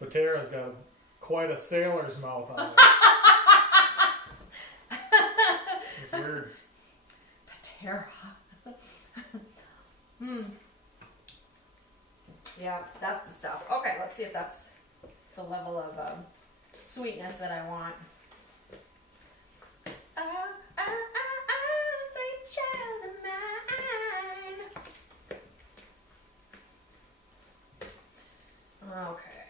But Tara's got quite a sailor's mouth on it. It's weird. Tara. Yeah, that's the stuff. Okay, let's see if that's the level of sweetness that I want. Sweet child of mine. Okay.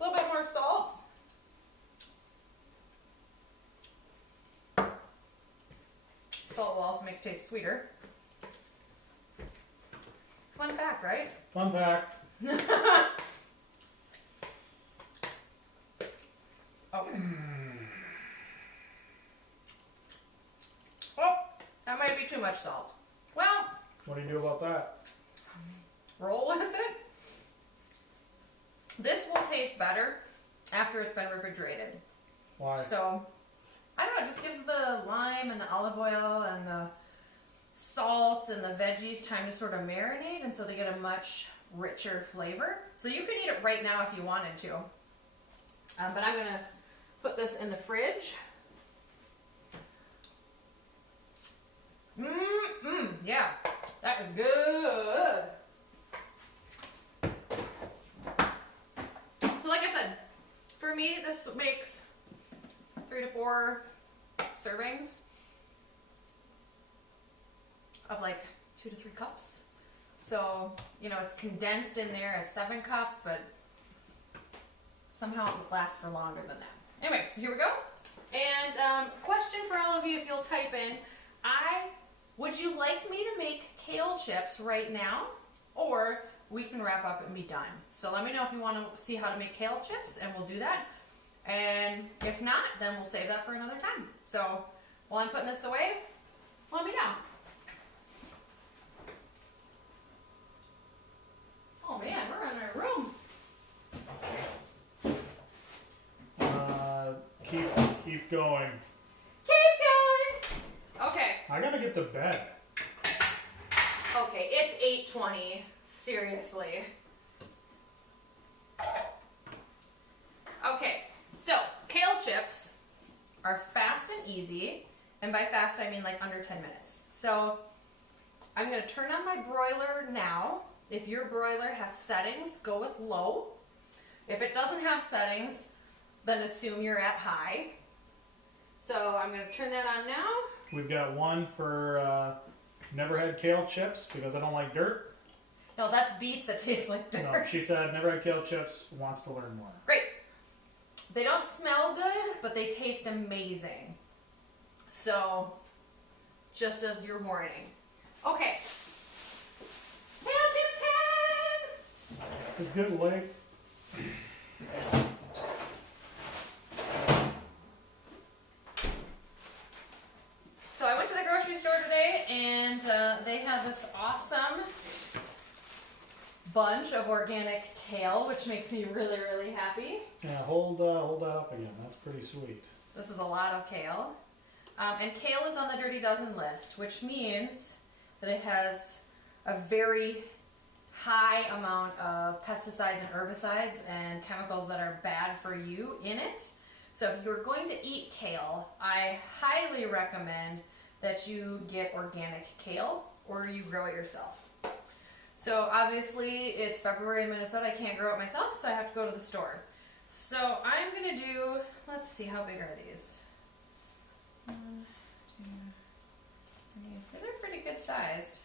A little bit more salt. Salt will also make it taste sweeter. Fun fact, right? Fun fact. Okay. Oh, that might be too much salt. Well, What do you do about that? roll with it. This will taste better after it's been refrigerated. Why? So, I don't know, it just gives the lime and the olive oil and the salt and the veggies time to sort of marinate, and so they get a much richer flavor. So you can eat it right now if you wanted to. But I'm going to put this in the fridge. Yeah, that was good. So like I said, for me, this makes 3 to 4 servings of like 2 to 3 cups. So, you know, it's condensed in there as 7 cups, but somehow it lasts for longer than that. Anyway, so here we go. And question for all of you, if you'll type in, would you like me to make kale chips right now? Or we can wrap up and be done. So let me know if you want to see how to make kale chips, and we'll do that. And if not, then we'll save that for another time. So while I'm putting this away, let me know. Oh man, we're running out of room. Keep going. Keep going. Okay. I gotta get to bed. Okay, it's 8:20. Seriously. Okay, so kale chips are fast and easy. And by fast, I mean like under 10 minutes. So I'm going to turn on my broiler now. If your broiler has settings, go with low. If it doesn't have settings, then assume you're at high. So I'm going to turn that on now. We've got one for never had kale chips because I don't like dirt. No, that's beets that taste like dirt. No, she said never had kale chips, wants to learn more. Great. They don't smell good, but they taste amazing. So, just as your warning. Okay. Kale chip time! It's getting late. So I went to the grocery store today, and they had this awesome bunch of organic kale, which makes me really, really happy. Yeah, hold that up again. That's pretty sweet. This is a lot of kale. And kale is on the Dirty Dozen list, which means that it has a very high amount of pesticides and herbicides and chemicals that are bad for you in it. So if you're going to eat kale, I highly recommend that you get organic kale or you grow it yourself. So obviously it's February in Minnesota, I can't grow it myself, so I have to go to the store. So I'm gonna do, let's see, how big are these? 1, 2, 3. These are pretty good sized.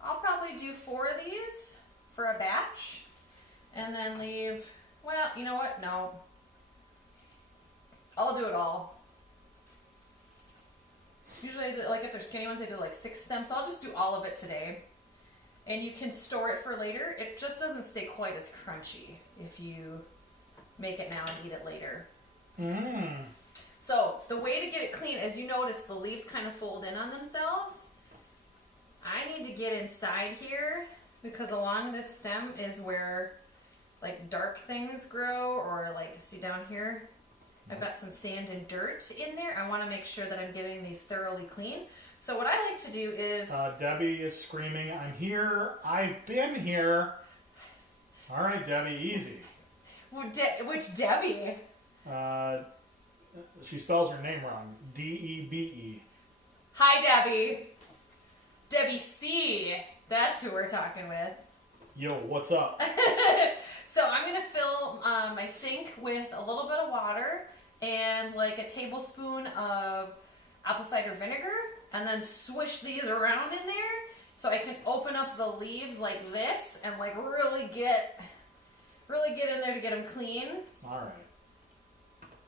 I'll probably do 4 of these for a batch and then leave, well, you know what? No. I'll do it all. Usually I do, like if there's skinny ones, I do like 6 stems, so I'll just do all of it today. And you can store it for later. It just doesn't stay quite as crunchy if you make it now and eat it later. Mmm. So the way to get it clean, as you notice, the leaves kind of fold in on themselves. I need to get inside here because along this stem is where like dark things grow, or like, see down here, I've got some sand and dirt in there. I want to make sure that I'm getting these thoroughly clean. So what I like to do is... Debbie is screaming, I'm here, I've been here. All right, Debbie, easy. Which Debbie? She spells her name wrong. D-E-B-E. Hi, Debbie. Debbie C. That's who we're talking with. Yo, what's up? So I'm going to fill my sink with a little bit of water and like a tablespoon of apple cider vinegar, and then swish these around in there so I can open up the leaves like this and like really get in there to get them clean. All right.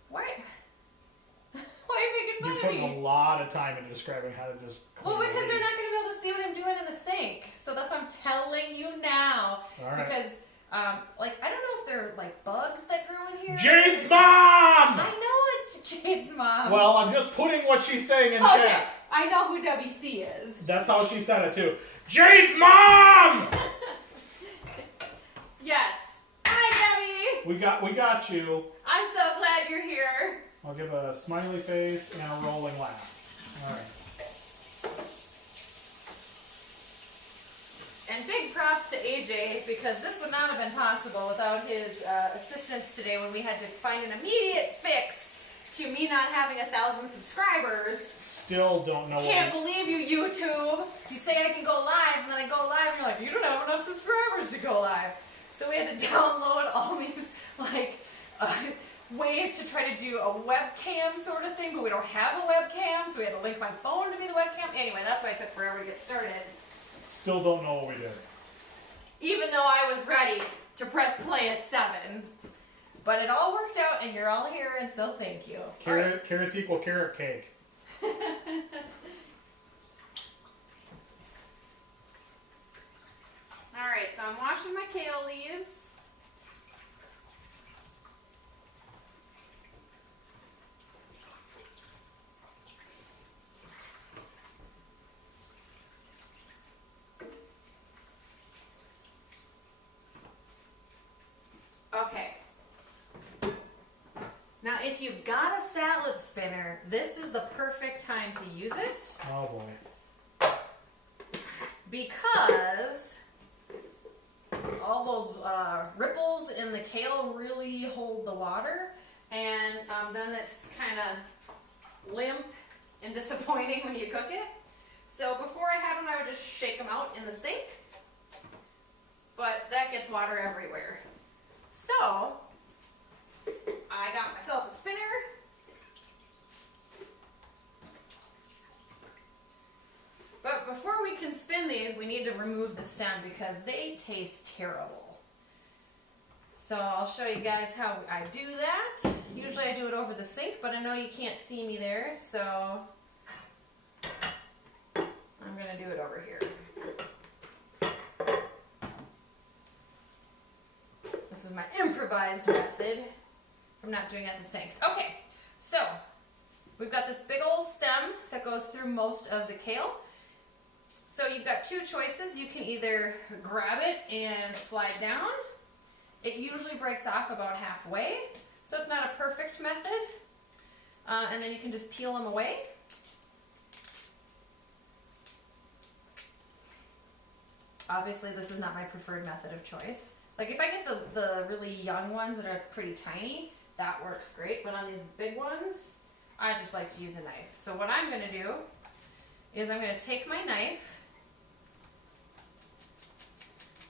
Why are you making fun putting a lot of time into describing how to just clean Well, because the they're not leaves. going to be able to see what I'm doing in the sink. So that's why I'm telling you now. All right. Because, like, I don't know if there are, like, bugs that grow in here. Jade's mom! I know it's Jade's mom. Well, I'm just putting what she's saying in okay, chat. I know who WC is. That's how she said it, too. Jade's mom! Yes. Hi, Debbie. We got you. I'm so glad you're here. I'll give a smiley face and a rolling laugh. All right. And big props to AJ, because this would not have been possible without his assistance today when we had to find an immediate fix to me not having 1,000 subscribers. Still don't know Can't believe you, YouTube. You say I can go live, and then I go live, and you're like, you don't have enough subscribers to go live. So we had to download all these, like, ways to try to do a webcam sort of thing, but we don't have a webcam, so we had to link my phone to be the webcam. Anyway, that's why it took forever to get started. Still don't know what we did. Even though I was ready to press play at 7. But it all worked out, and you're all here, and so thank you. Carrots equal carrot cake. Alright, so I'm washing my kale leaves. Okay. Now, if you've got a salad spinner, this is the perfect time to use it. Oh boy. Because all those ripples in the kale really hold the water, and then it's kind of limp and disappointing when you cook it. So before I had them, I would just shake them out in the sink, but that gets water everywhere. So I got myself a spinner. But before we can spin these, we need to remove the stem because they taste terrible. So I'll show you guys how I do that. Usually I do it over the sink, but I know you can't see me there, so I'm gonna do it over here. This is my improvised method. I'm not doing it at the sink. Okay, so we've got this big old stem that goes through most of the kale. So you've got two choices. You can either grab it and slide down. It usually breaks off about halfway, so it's not a perfect method. And then you can just peel them away. Obviously, this is not my preferred method of choice. Like if I get the really young ones that are pretty tiny, that works great. But on these big ones, I just like to use a knife. So what I'm going to do is I'm going to take my knife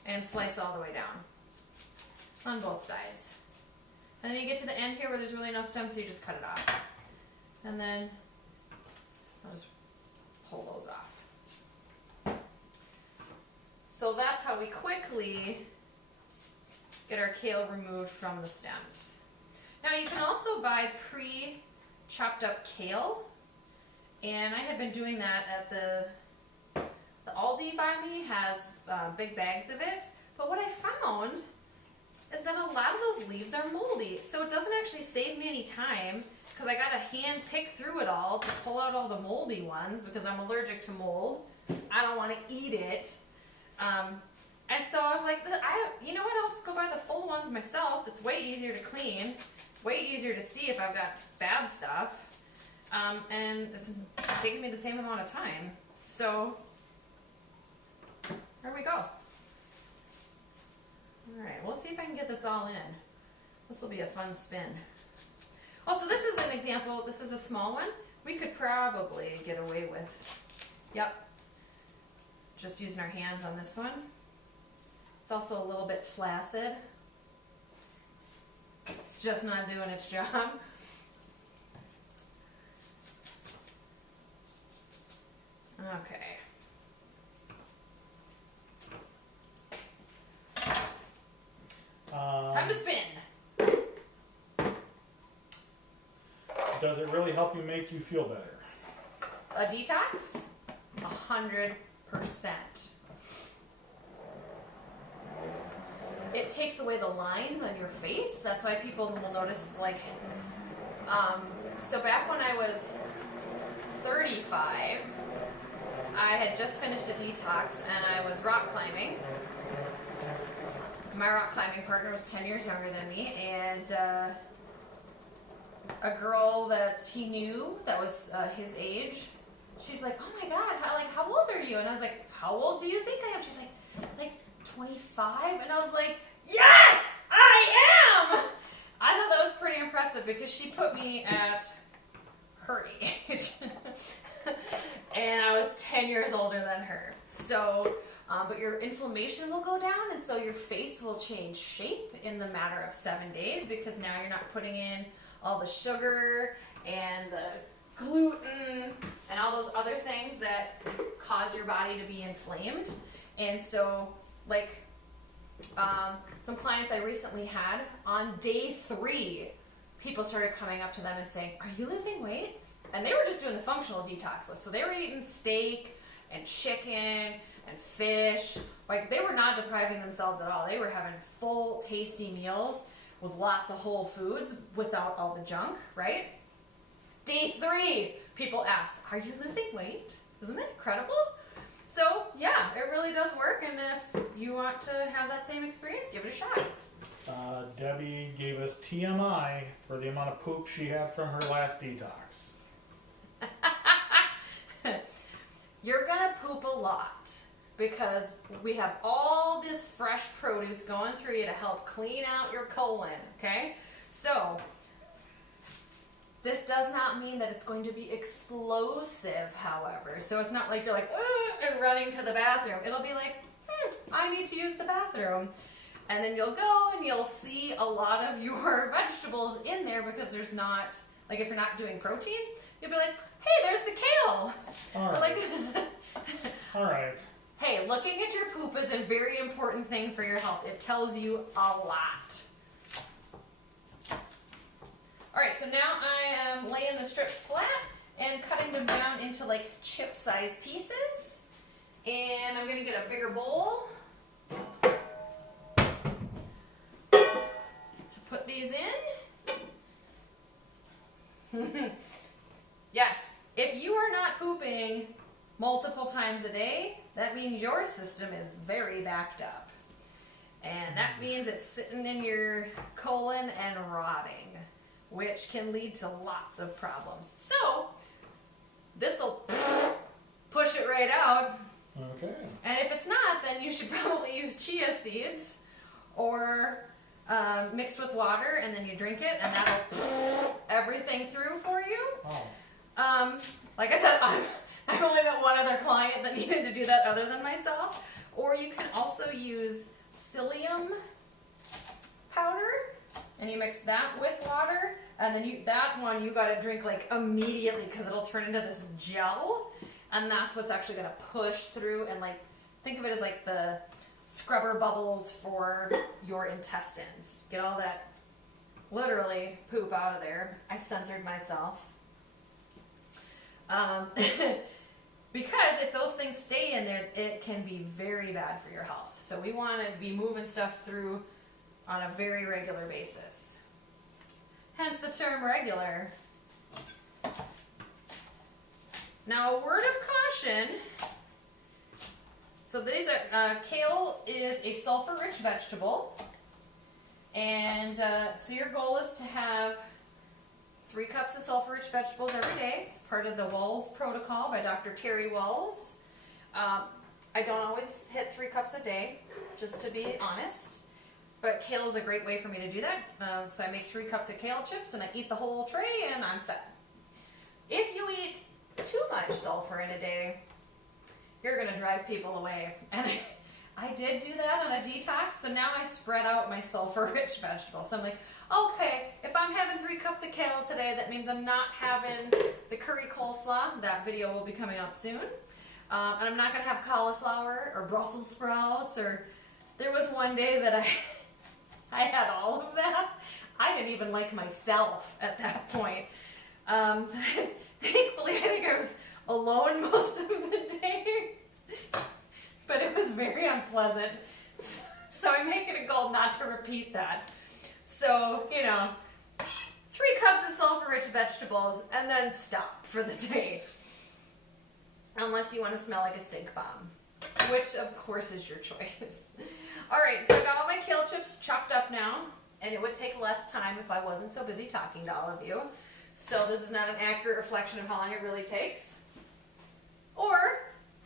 and slice all the way down on both sides. And then you get to the end here where there's really no stem, so you just cut it off. And then I'll just pull those off. So that's how we quickly get our kale removed from the stems. Now you can also buy pre-chopped up kale, and I had been doing that at the Aldi by me has big bags of it, but what I found is that a lot of those leaves are moldy, so it doesn't actually save me any time because I got to hand pick through it all to pull out all the moldy ones because I'm allergic to mold. I don't want to eat it. And so I was like, you know what, I'll just go buy the full ones myself. It's way easier to clean, way easier to see if I've got bad stuff, and it's taking me the same amount of time. So there we go. Alright, we'll see if I can get this all in. This will be a fun spin. Also, this is an example. This is a small one. We could probably get away with, just using our hands on this one. It's also a little bit flaccid. It's just not doing its job. Okay. Time to spin. Does it really help you make you feel better? a detox? 100%. It takes away the lines on your face. That's why people will notice, like, so back when I was 35, I had just finished a detox and I was rock climbing. My rock climbing partner was 10 years younger than me, and a girl that he knew that was his age, she's like, oh my God, how old are you? And I was like, how old do you think I am? She's like 25? And I was like, yes, I am! I thought that was pretty impressive because she put me at her age. And I was 10 years older than her. So, but your inflammation will go down, and so your face will change shape in the matter of 7 days, because now you're not putting in all the sugar and the gluten and all those other things that cause your body to be inflamed. And so, like, some clients I recently had, on day 3, people started coming up to them and saying, are you losing weight? And they were just doing the functional detox list. So they were eating steak and chicken and fish. Like, they were not depriving themselves at all. They were having full, tasty meals with lots of whole foods without all the junk, right? Day 3, people asked, are you losing weight? Isn't that incredible? So, yeah, it really does work. And if you want to have that same experience, give it a shot. Debbie gave us TMI for the amount of poop she had from her last detox. You're gonna poop a lot because we have all this fresh produce going through you to help clean out your colon, okay? So, this does not mean that it's going to be explosive, however. So it's not like you're like, ugh, and running to the bathroom. It'll be like, I need to use the bathroom. And then you'll go and you'll see a lot of your vegetables in there, because there's not, like, if you're not doing protein, you'll be like, hey, there's the kale. All right. Like, all right. Hey, looking at your poop is a very important thing for your health. It tells you a lot. All right, so now I am laying the strips flat and cutting them down into like chip-sized pieces. And I'm gonna get a bigger bowl to put these in. Yes, if you are not pooping multiple times a day, that means your system is very backed up. And that means it's sitting in your colon and rotting, which can lead to lots of problems. So, this will push it right out. Okay. And if it's not, then you should probably use chia seeds or mixed with water, and then you drink it, and that'll everything through for you. Oh. Like I said, I've only got one other client that needed to do that other than myself. Or you can also use psyllium powder, and you mix that with water, and then that one you gotta drink like immediately, because it'll turn into this gel, and that's what's actually gonna push through, and like, think of it as like the scrubber bubbles for your intestines. Get all that literally poop out of there. I censored myself. Because if those things stay in there, it can be very bad for your health. So we want to be moving stuff through on a very regular basis. Hence the term regular. Now, a word of caution. So these are, kale is a sulfur-rich vegetable. And so your goal is to have 3 cups of sulfur-rich vegetables every day. It's part of the Walls Protocol by Dr. Terry Walls. I don't always hit 3 cups a day, just to be honest. But kale is a great way for me to do that. So I make 3 cups of kale chips and I eat the whole tray and I'm set. If you eat too much sulfur in a day, you're going to drive people away. And I did do that on a detox, so now I spread out my sulfur-rich vegetables. So I'm like, okay, if I'm having 3 cups of kale today, that means I'm not having the curry coleslaw. That video will be coming out soon. And I'm not going to have cauliflower or Brussels sprouts. Or there was one day that I had all of that. I didn't even like myself at that point. Thankfully, I think I was alone most of the day, but it was very unpleasant. So I make it a goal not to repeat that. So, 3 cups of sulfur-rich vegetables and then stop for the day. Unless you want to smell like a stink bomb, which of course is your choice. All right, so I got all my kale chips chopped up now, and it would take less time if I wasn't so busy talking to all of you. So this is not an accurate reflection of how long it really takes. Or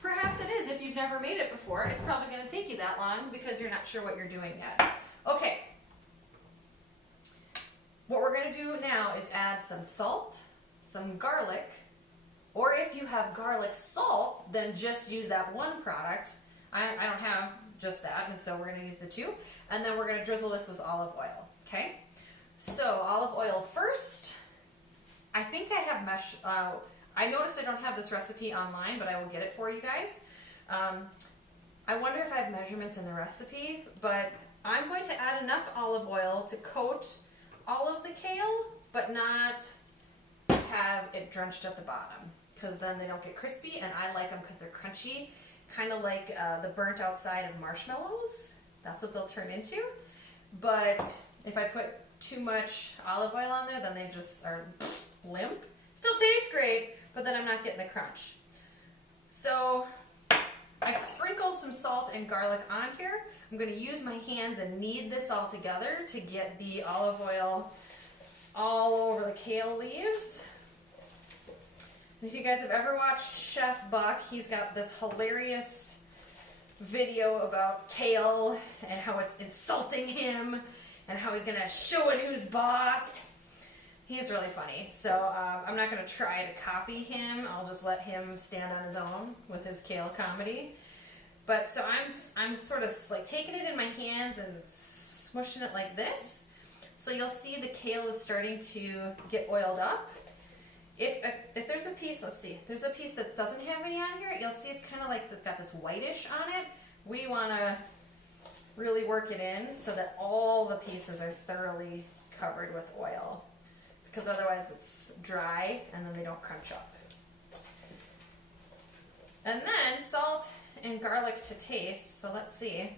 perhaps it is if you've never made it before. It's probably going to take you that long because you're not sure what you're doing yet. Okay. What we're going to do now is add some salt, some garlic, or if you have garlic salt, then just use that one product. I don't have just that, and so we're going to use the 2. And then we're going to drizzle this with olive oil, okay? So olive oil first. I think I have I noticed I don't have this recipe online, but I will get it for you guys. I wonder if I have measurements in the recipe, but I'm going to add enough olive oil to coat all of the kale, but not have it drenched at the bottom, because then they don't get crispy, and I like them because they're crunchy, kind of like the burnt outside of marshmallows. That's what they'll turn into. But if I put too much olive oil on there, then they just are limp. Still tastes great, but then I'm not getting the crunch. So I've sprinkled some salt and garlic on here. I'm going to use my hands and knead this all together to get the olive oil all over the kale leaves. If you guys have ever watched Chef Buck, he's got this hilarious video about kale and how it's insulting him and how he's going to show it who's boss. He's really funny. So I'm not going to try to copy him. I'll just let him stand on his own with his kale comedy. But so I'm sort of like taking it in my hands and smushing it like this. So you'll see the kale is starting to get oiled up. If there's a piece, let's see, there's a piece that doesn't have any on here, you'll see it's kind of like it's got this whitish on it. We want to really work it in so that all the pieces are thoroughly covered with oil, because otherwise it's dry and then they don't crunch up. And then salt and garlic to taste. So let's see.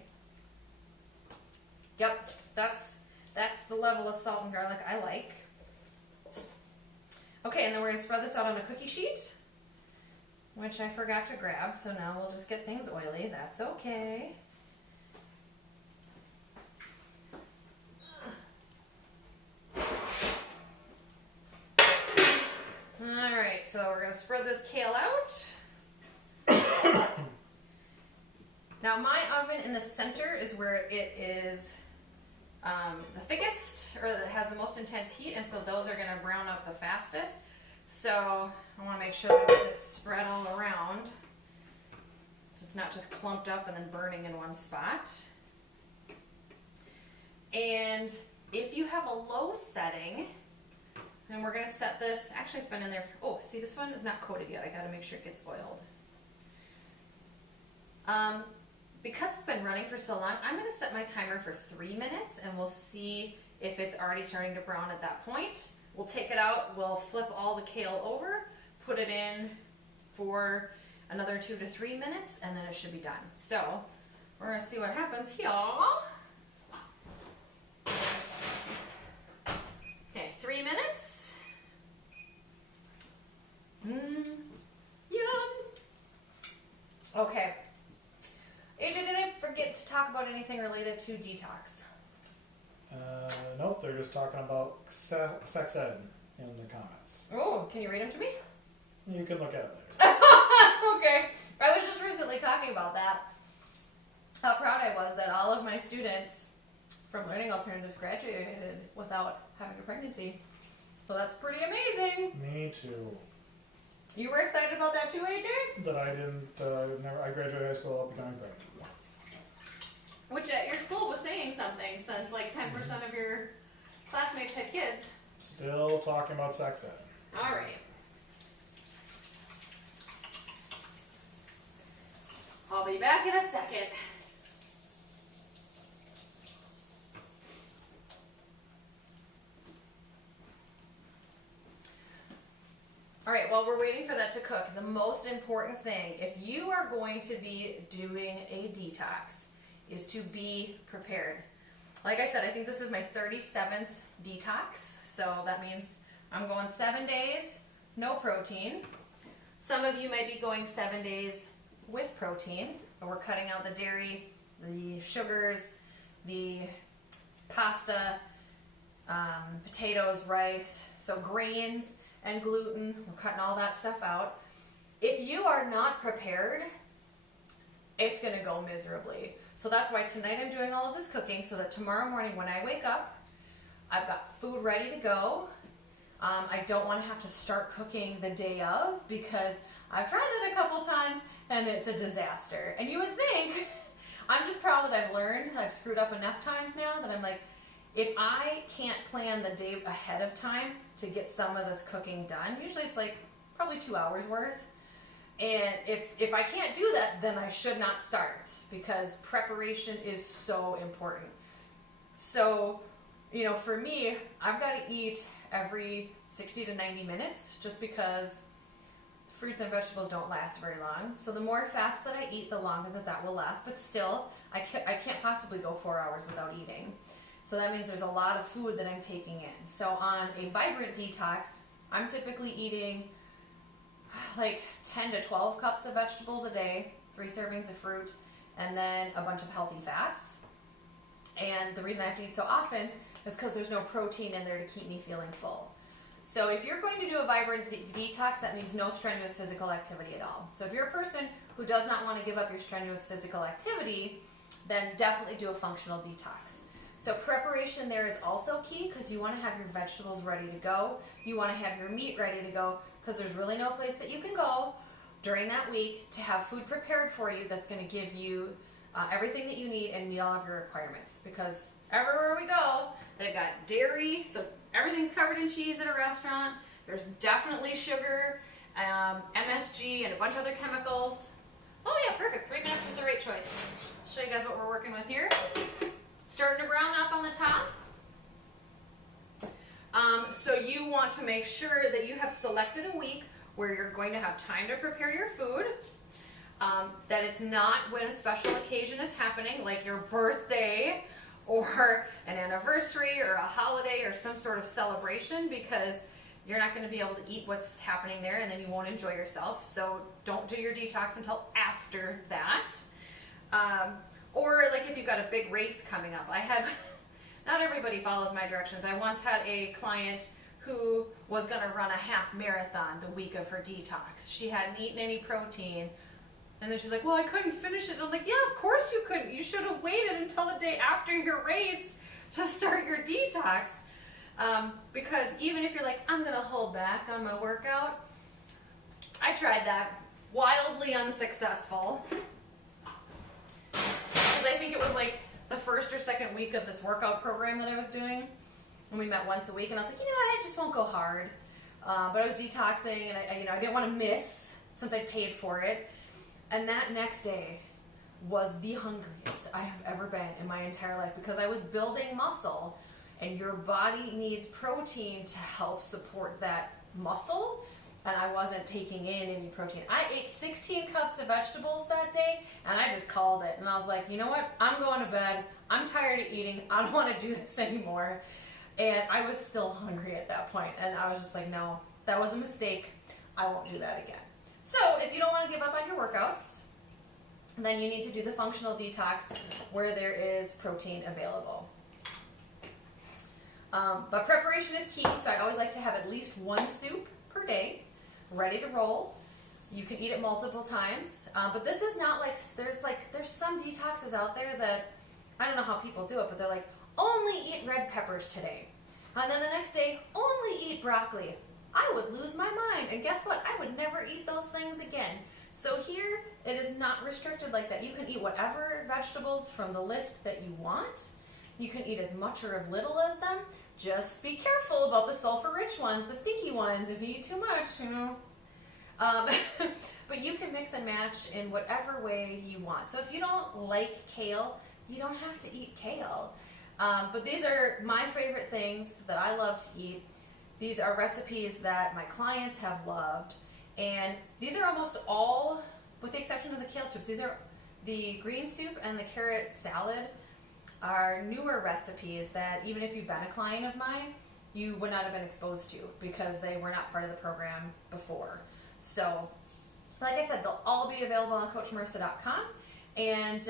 Yep, that's the level of salt and garlic I like. Okay, and then we're going to spread this out on a cookie sheet, which I forgot to grab, so now we'll just get things oily. That's okay. Alright, so we're going to spread this kale out. Now my oven in the center is where it is the thickest, or that has the most intense heat, and so those are going to brown up the fastest. So I want to make sure that it's spread all around, so it's not just clumped up and then burning in one spot. And if you have a low setting, then we're going to set this, actually it's been in there, oh, see, this one is not coated yet. I got to make sure it gets oiled. Because it's been running for so long, I'm going to set my timer for 3 minutes, and we'll see if it's already starting to brown at that point. We'll take it out, we'll flip all the kale over, put it in for another 2 to 3 minutes, and then it should be done. So we're going to see what happens here. Okay, 3 minutes. Yum. Okay. AJ, did I forget to talk about anything related to detox? Nope, they're just talking about sex ed in the comments. Oh, can you read them to me? You can look at it later. Okay. I was just recently talking about that. How proud I was that all of my students from Learning Alternatives graduated without having a pregnancy. So that's pretty amazing. Me too. You were excited about that too, AJ? That I didn't, I graduated high school without becoming pregnant. Which at your school was saying something, since like 10% of your classmates had kids. Still talking about sex ed. All right. I'll be back in a second. All right, while we're waiting for that to cook, the most important thing, if you are going to be doing a detox, is to be prepared. Like I said, I think this is my 37th detox, so that means I'm going 7 days, no protein. Some of you might be going 7 days with protein, but we're cutting out the dairy, the sugars, the pasta, potatoes, rice, so grains and gluten. We're cutting all that stuff out. If you are not prepared, it's going to go miserably. So that's why tonight I'm doing all of this cooking so that tomorrow morning when I wake up, I've got food ready to go. I don't want to have to start cooking the day of because I've tried it a couple times and it's a disaster. And you would think, I'm just proud that I've learned. I've screwed up enough times now that I'm like, if I can't plan the day ahead of time to get some of this cooking done, usually it's like probably 2 hours worth. And if I can't do that, then I should not start because preparation is so important. So, you know, for me, I've got to eat every 60 to 90 minutes just because fruits and vegetables don't last very long. So the more fats that I eat, the longer that will last. But still, I can't possibly go 4 hours without eating. So that means there's a lot of food that I'm taking in. So on a Vibrant Detox, I'm typically eating like 10 to 12 cups of vegetables a day, 3 servings of fruit, and then a bunch of healthy fats. And the reason I have to eat so often is because there's no protein in there to keep me feeling full. So if you're going to do a Vibrant Detox, that means no strenuous physical activity at all. So if you're a person who does not want to give up your strenuous physical activity, then definitely do a functional detox. So preparation there is also key because you want to have your vegetables ready to go. You want to have your meat ready to go because there's really no place that you can go during that week to have food prepared for you that's going to give you everything that you need and meet all of your requirements. Because everywhere we go, they've got dairy, so everything's covered in cheese at a restaurant. There's definitely sugar, MSG, and a bunch of other chemicals. Oh yeah, perfect. 3 minutes was the right choice. I'll show you guys what we're working with here. Starting to brown up on the top. So you want to make sure that you have selected a week where you're going to have time to prepare your food, that it's not when a special occasion is happening, like your birthday or an anniversary or a holiday or some sort of celebration, because you're not going to be able to eat what's happening there and then you won't enjoy yourself. So don't do your detox until after that. Or like if you've got a big race coming up. Not everybody follows my directions. I once had a client who was going to run a half marathon the week of her detox. She hadn't eaten any protein. And then she's like, well, I couldn't finish it. And I'm like, yeah, of course you couldn't. You should have waited until the day after your race to start your detox. Because even if you're like, I'm going to hold back on my workout, I tried that. Wildly unsuccessful. Because I think it was like the first or second week of this workout program that I was doing. And we met once a week. And I was like, you know what, I just won't go hard. But I was detoxing and I didn't want to miss since I paid for it. And that next day was the hungriest I have ever been in my entire life because I was building muscle, and your body needs protein to help support that muscle, and I wasn't taking in any protein. I ate 16 cups of vegetables that day, and I just called it. And I was like, you know what? I'm going to bed. I'm tired of eating. I don't want to do this anymore. And I was still hungry at that point, and I was just like, no, that was a mistake. I won't do that again. So if you don't want to give up on your workouts, then you need to do the functional detox where there is protein available. But preparation is key, so I always like to have at least 1 soup per day ready to roll. You can eat it multiple times, but this is not like, there's some detoxes out there that, I don't know how people do it, but they're like, only eat red peppers today. And then the next day, only eat broccoli. I would lose my mind. And guess what? I would never eat those things again. So here, it is not restricted like that. You can eat whatever vegetables from the list that you want. You can eat as much or as little as them. Just be careful about the sulfur-rich ones, the stinky ones. If you eat too much, you know. But you can mix and match in whatever way you want. So if you don't like kale, you don't have to eat kale. But these are my favorite things that I love to eat. These are recipes that my clients have loved, and these are almost all, with the exception of the kale chips, these are the green soup and the carrot salad are newer recipes that even if you've been a client of mine, you would not have been exposed to because they were not part of the program before. So, like I said, they'll all be available on CoachMarisa.com. And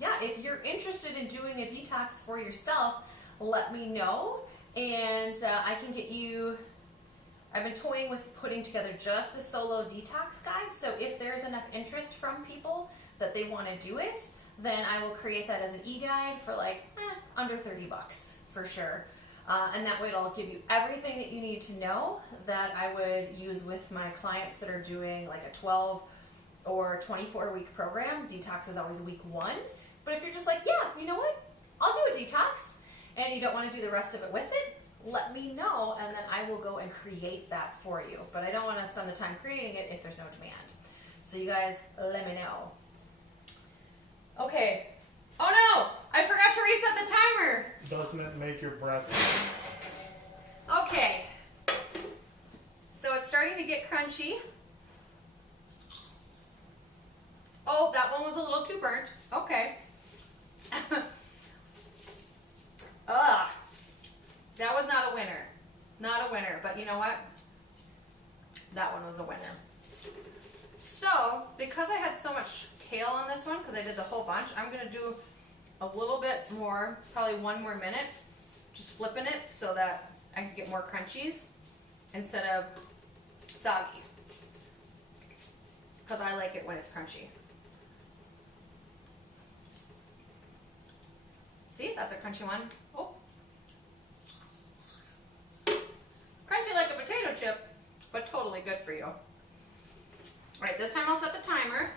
yeah, if you're interested in doing a detox for yourself, let me know. And I can get you, I've been toying with putting together just a solo detox guide. So if there's enough interest from people that they want to do it, then I will create that as an e-guide for like under 30 bucks for sure. And that way it'll give you everything that you need to know that I would use with my clients that are doing like a 12 or 24 week program. Detox is always week 1. But if you're just like, yeah, you know what? I'll do a detox, and you don't want to do the rest of it with it, let me know, and then I will go and create that for you. But I don't want to spend the time creating it if there's no demand. So you guys, let me know. Okay. Oh no! I forgot to reset the timer! Doesn't it make your breath? Okay. So it's starting to get crunchy. Oh, that one was a little too burnt. Okay. Ugh. That was not a winner. Not a winner, but you know what? That one was a winner. So, because I had so much kale on this one, because I did the whole bunch, I'm going to do a little bit more, probably 1 more minute, just flipping it so that I can get more crunchies instead of soggy. Because I like it when it's crunchy. See, that's a crunchy one. Oh. Crunchy like a potato chip, but totally good for you. All right, this time I'll set the timer.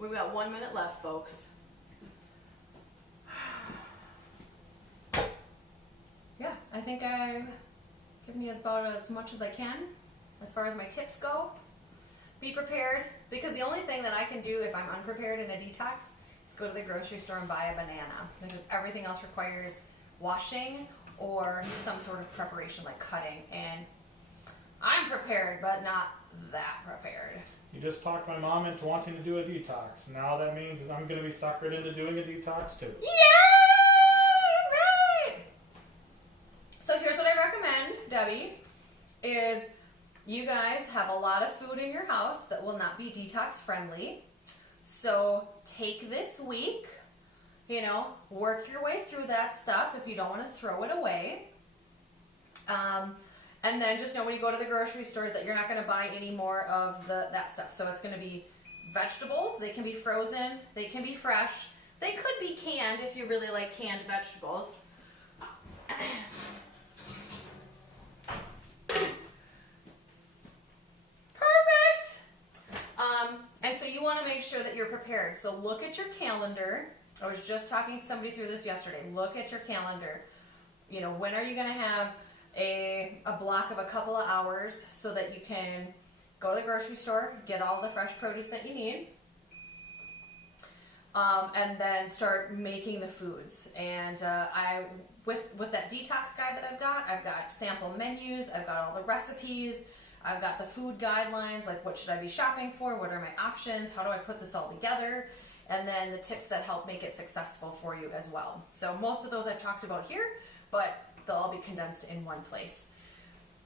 We've got 1 minute left, folks. Yeah, I think I've given you about as much as I can as far as my tips go. Be prepared, because the only thing that I can do if I'm unprepared in a detox is go to the grocery store and buy a banana, because everything else requires washing or some sort of preparation like cutting, and I'm prepared but not that prepared. You just talked my mom into wanting to do a detox. Now that means I'm going to be suckered into doing a detox too. Yeah, right. So here's what I recommend, Debbie, is you guys have a lot of food in your house that will not be detox friendly. So take this week, you know, work your way through that stuff if you don't want to throw it away. And then just know when you go to the grocery store that you're not going to buy any more of that stuff. So it's going to be vegetables. They can be frozen. They can be fresh. They could be canned if you really like canned vegetables. And so you want to make sure that you're prepared. So look at your calendar. I was just talking to somebody through this yesterday. Look at your calendar. You know, when are you going to have a block of a couple of hours so that you can go to the grocery store, get all the fresh produce that you need, and then start making the foods. And with that detox guide that I've got sample menus, I've got all the recipes, I've got the food guidelines, like what should I be shopping for, what are my options, how do I put this all together, and then the tips that help make it successful for you as well. So most of those I've talked about here, but they'll all be condensed in one place.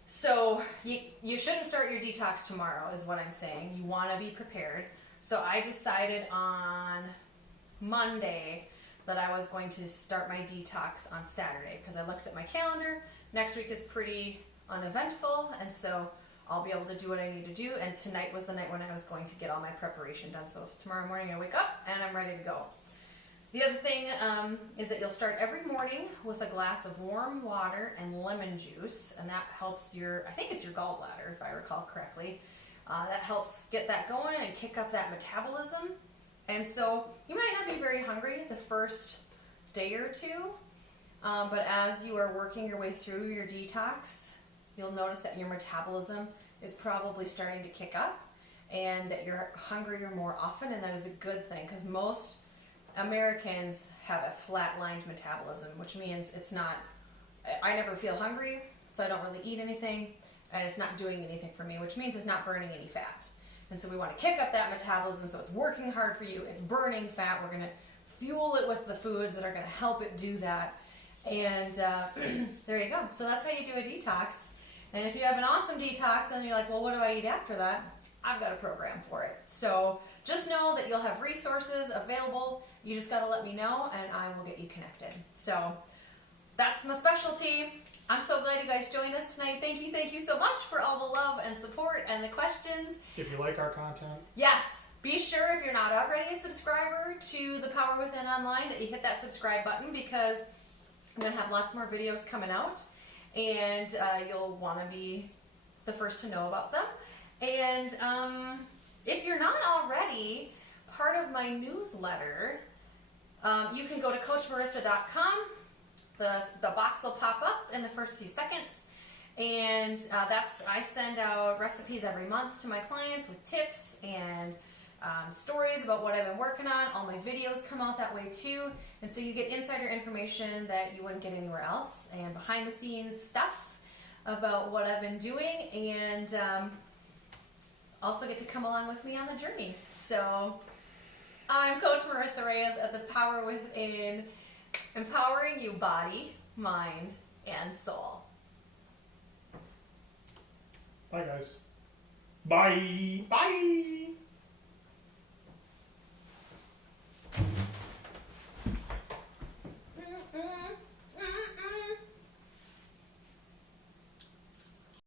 So you shouldn't start your detox tomorrow is what I'm saying. You want to be prepared. So I decided on Monday that I was going to start my detox on Saturday because I looked at my calendar. Next week is pretty uneventful, and so I'll be able to do what I need to do, and tonight was the night when I was going to get all my preparation done. So tomorrow morning I wake up and I'm ready to go. The other thing is that you'll start every morning with a glass of warm water and lemon juice, and that helps I think it's your gallbladder if I recall correctly. That helps get that going and kick up that metabolism. And so you might not be very hungry the first day or two, but as you are working your way through your detox, you'll notice that your metabolism is probably starting to kick up and that you're hungrier more often, and that is a good thing because most Americans have a flat-lined metabolism, which means it's not, I never feel hungry, so I don't really eat anything, and it's not doing anything for me, which means it's not burning any fat. And so we want to kick up that metabolism so it's working hard for you, it's burning fat, we're going to fuel it with the foods that are going to help it do that. And there you go. So that's how you do a detox. And if you have an awesome detox and you're like, well, what do I eat after that? I've got a program for it. So just know that you'll have resources available. You just got to let me know and I will get you connected. So that's my specialty. I'm so glad you guys joined us tonight. Thank you so much for all the love and support and the questions. If you like our content. Yes. Be sure, if you're not already a subscriber to The Power Within Online, that you hit that subscribe button, because I'm going to have lots more videos coming out, and you'll want to be the first to know about them. And if you're not already part of my newsletter, you can go to CoachMarisa.com. The box will pop up in the first few seconds, and I send out recipes every month to my clients with tips and stories about what I've been working on. All my videos come out that way too, and so you get insider information that you wouldn't get anywhere else, and behind the scenes stuff about what I've been doing, and also get to come along with me on the journey. So I'm Coach Marisa Reyes at The Power Within, empowering you body, mind, and soul. Bye guys. Bye. Bye.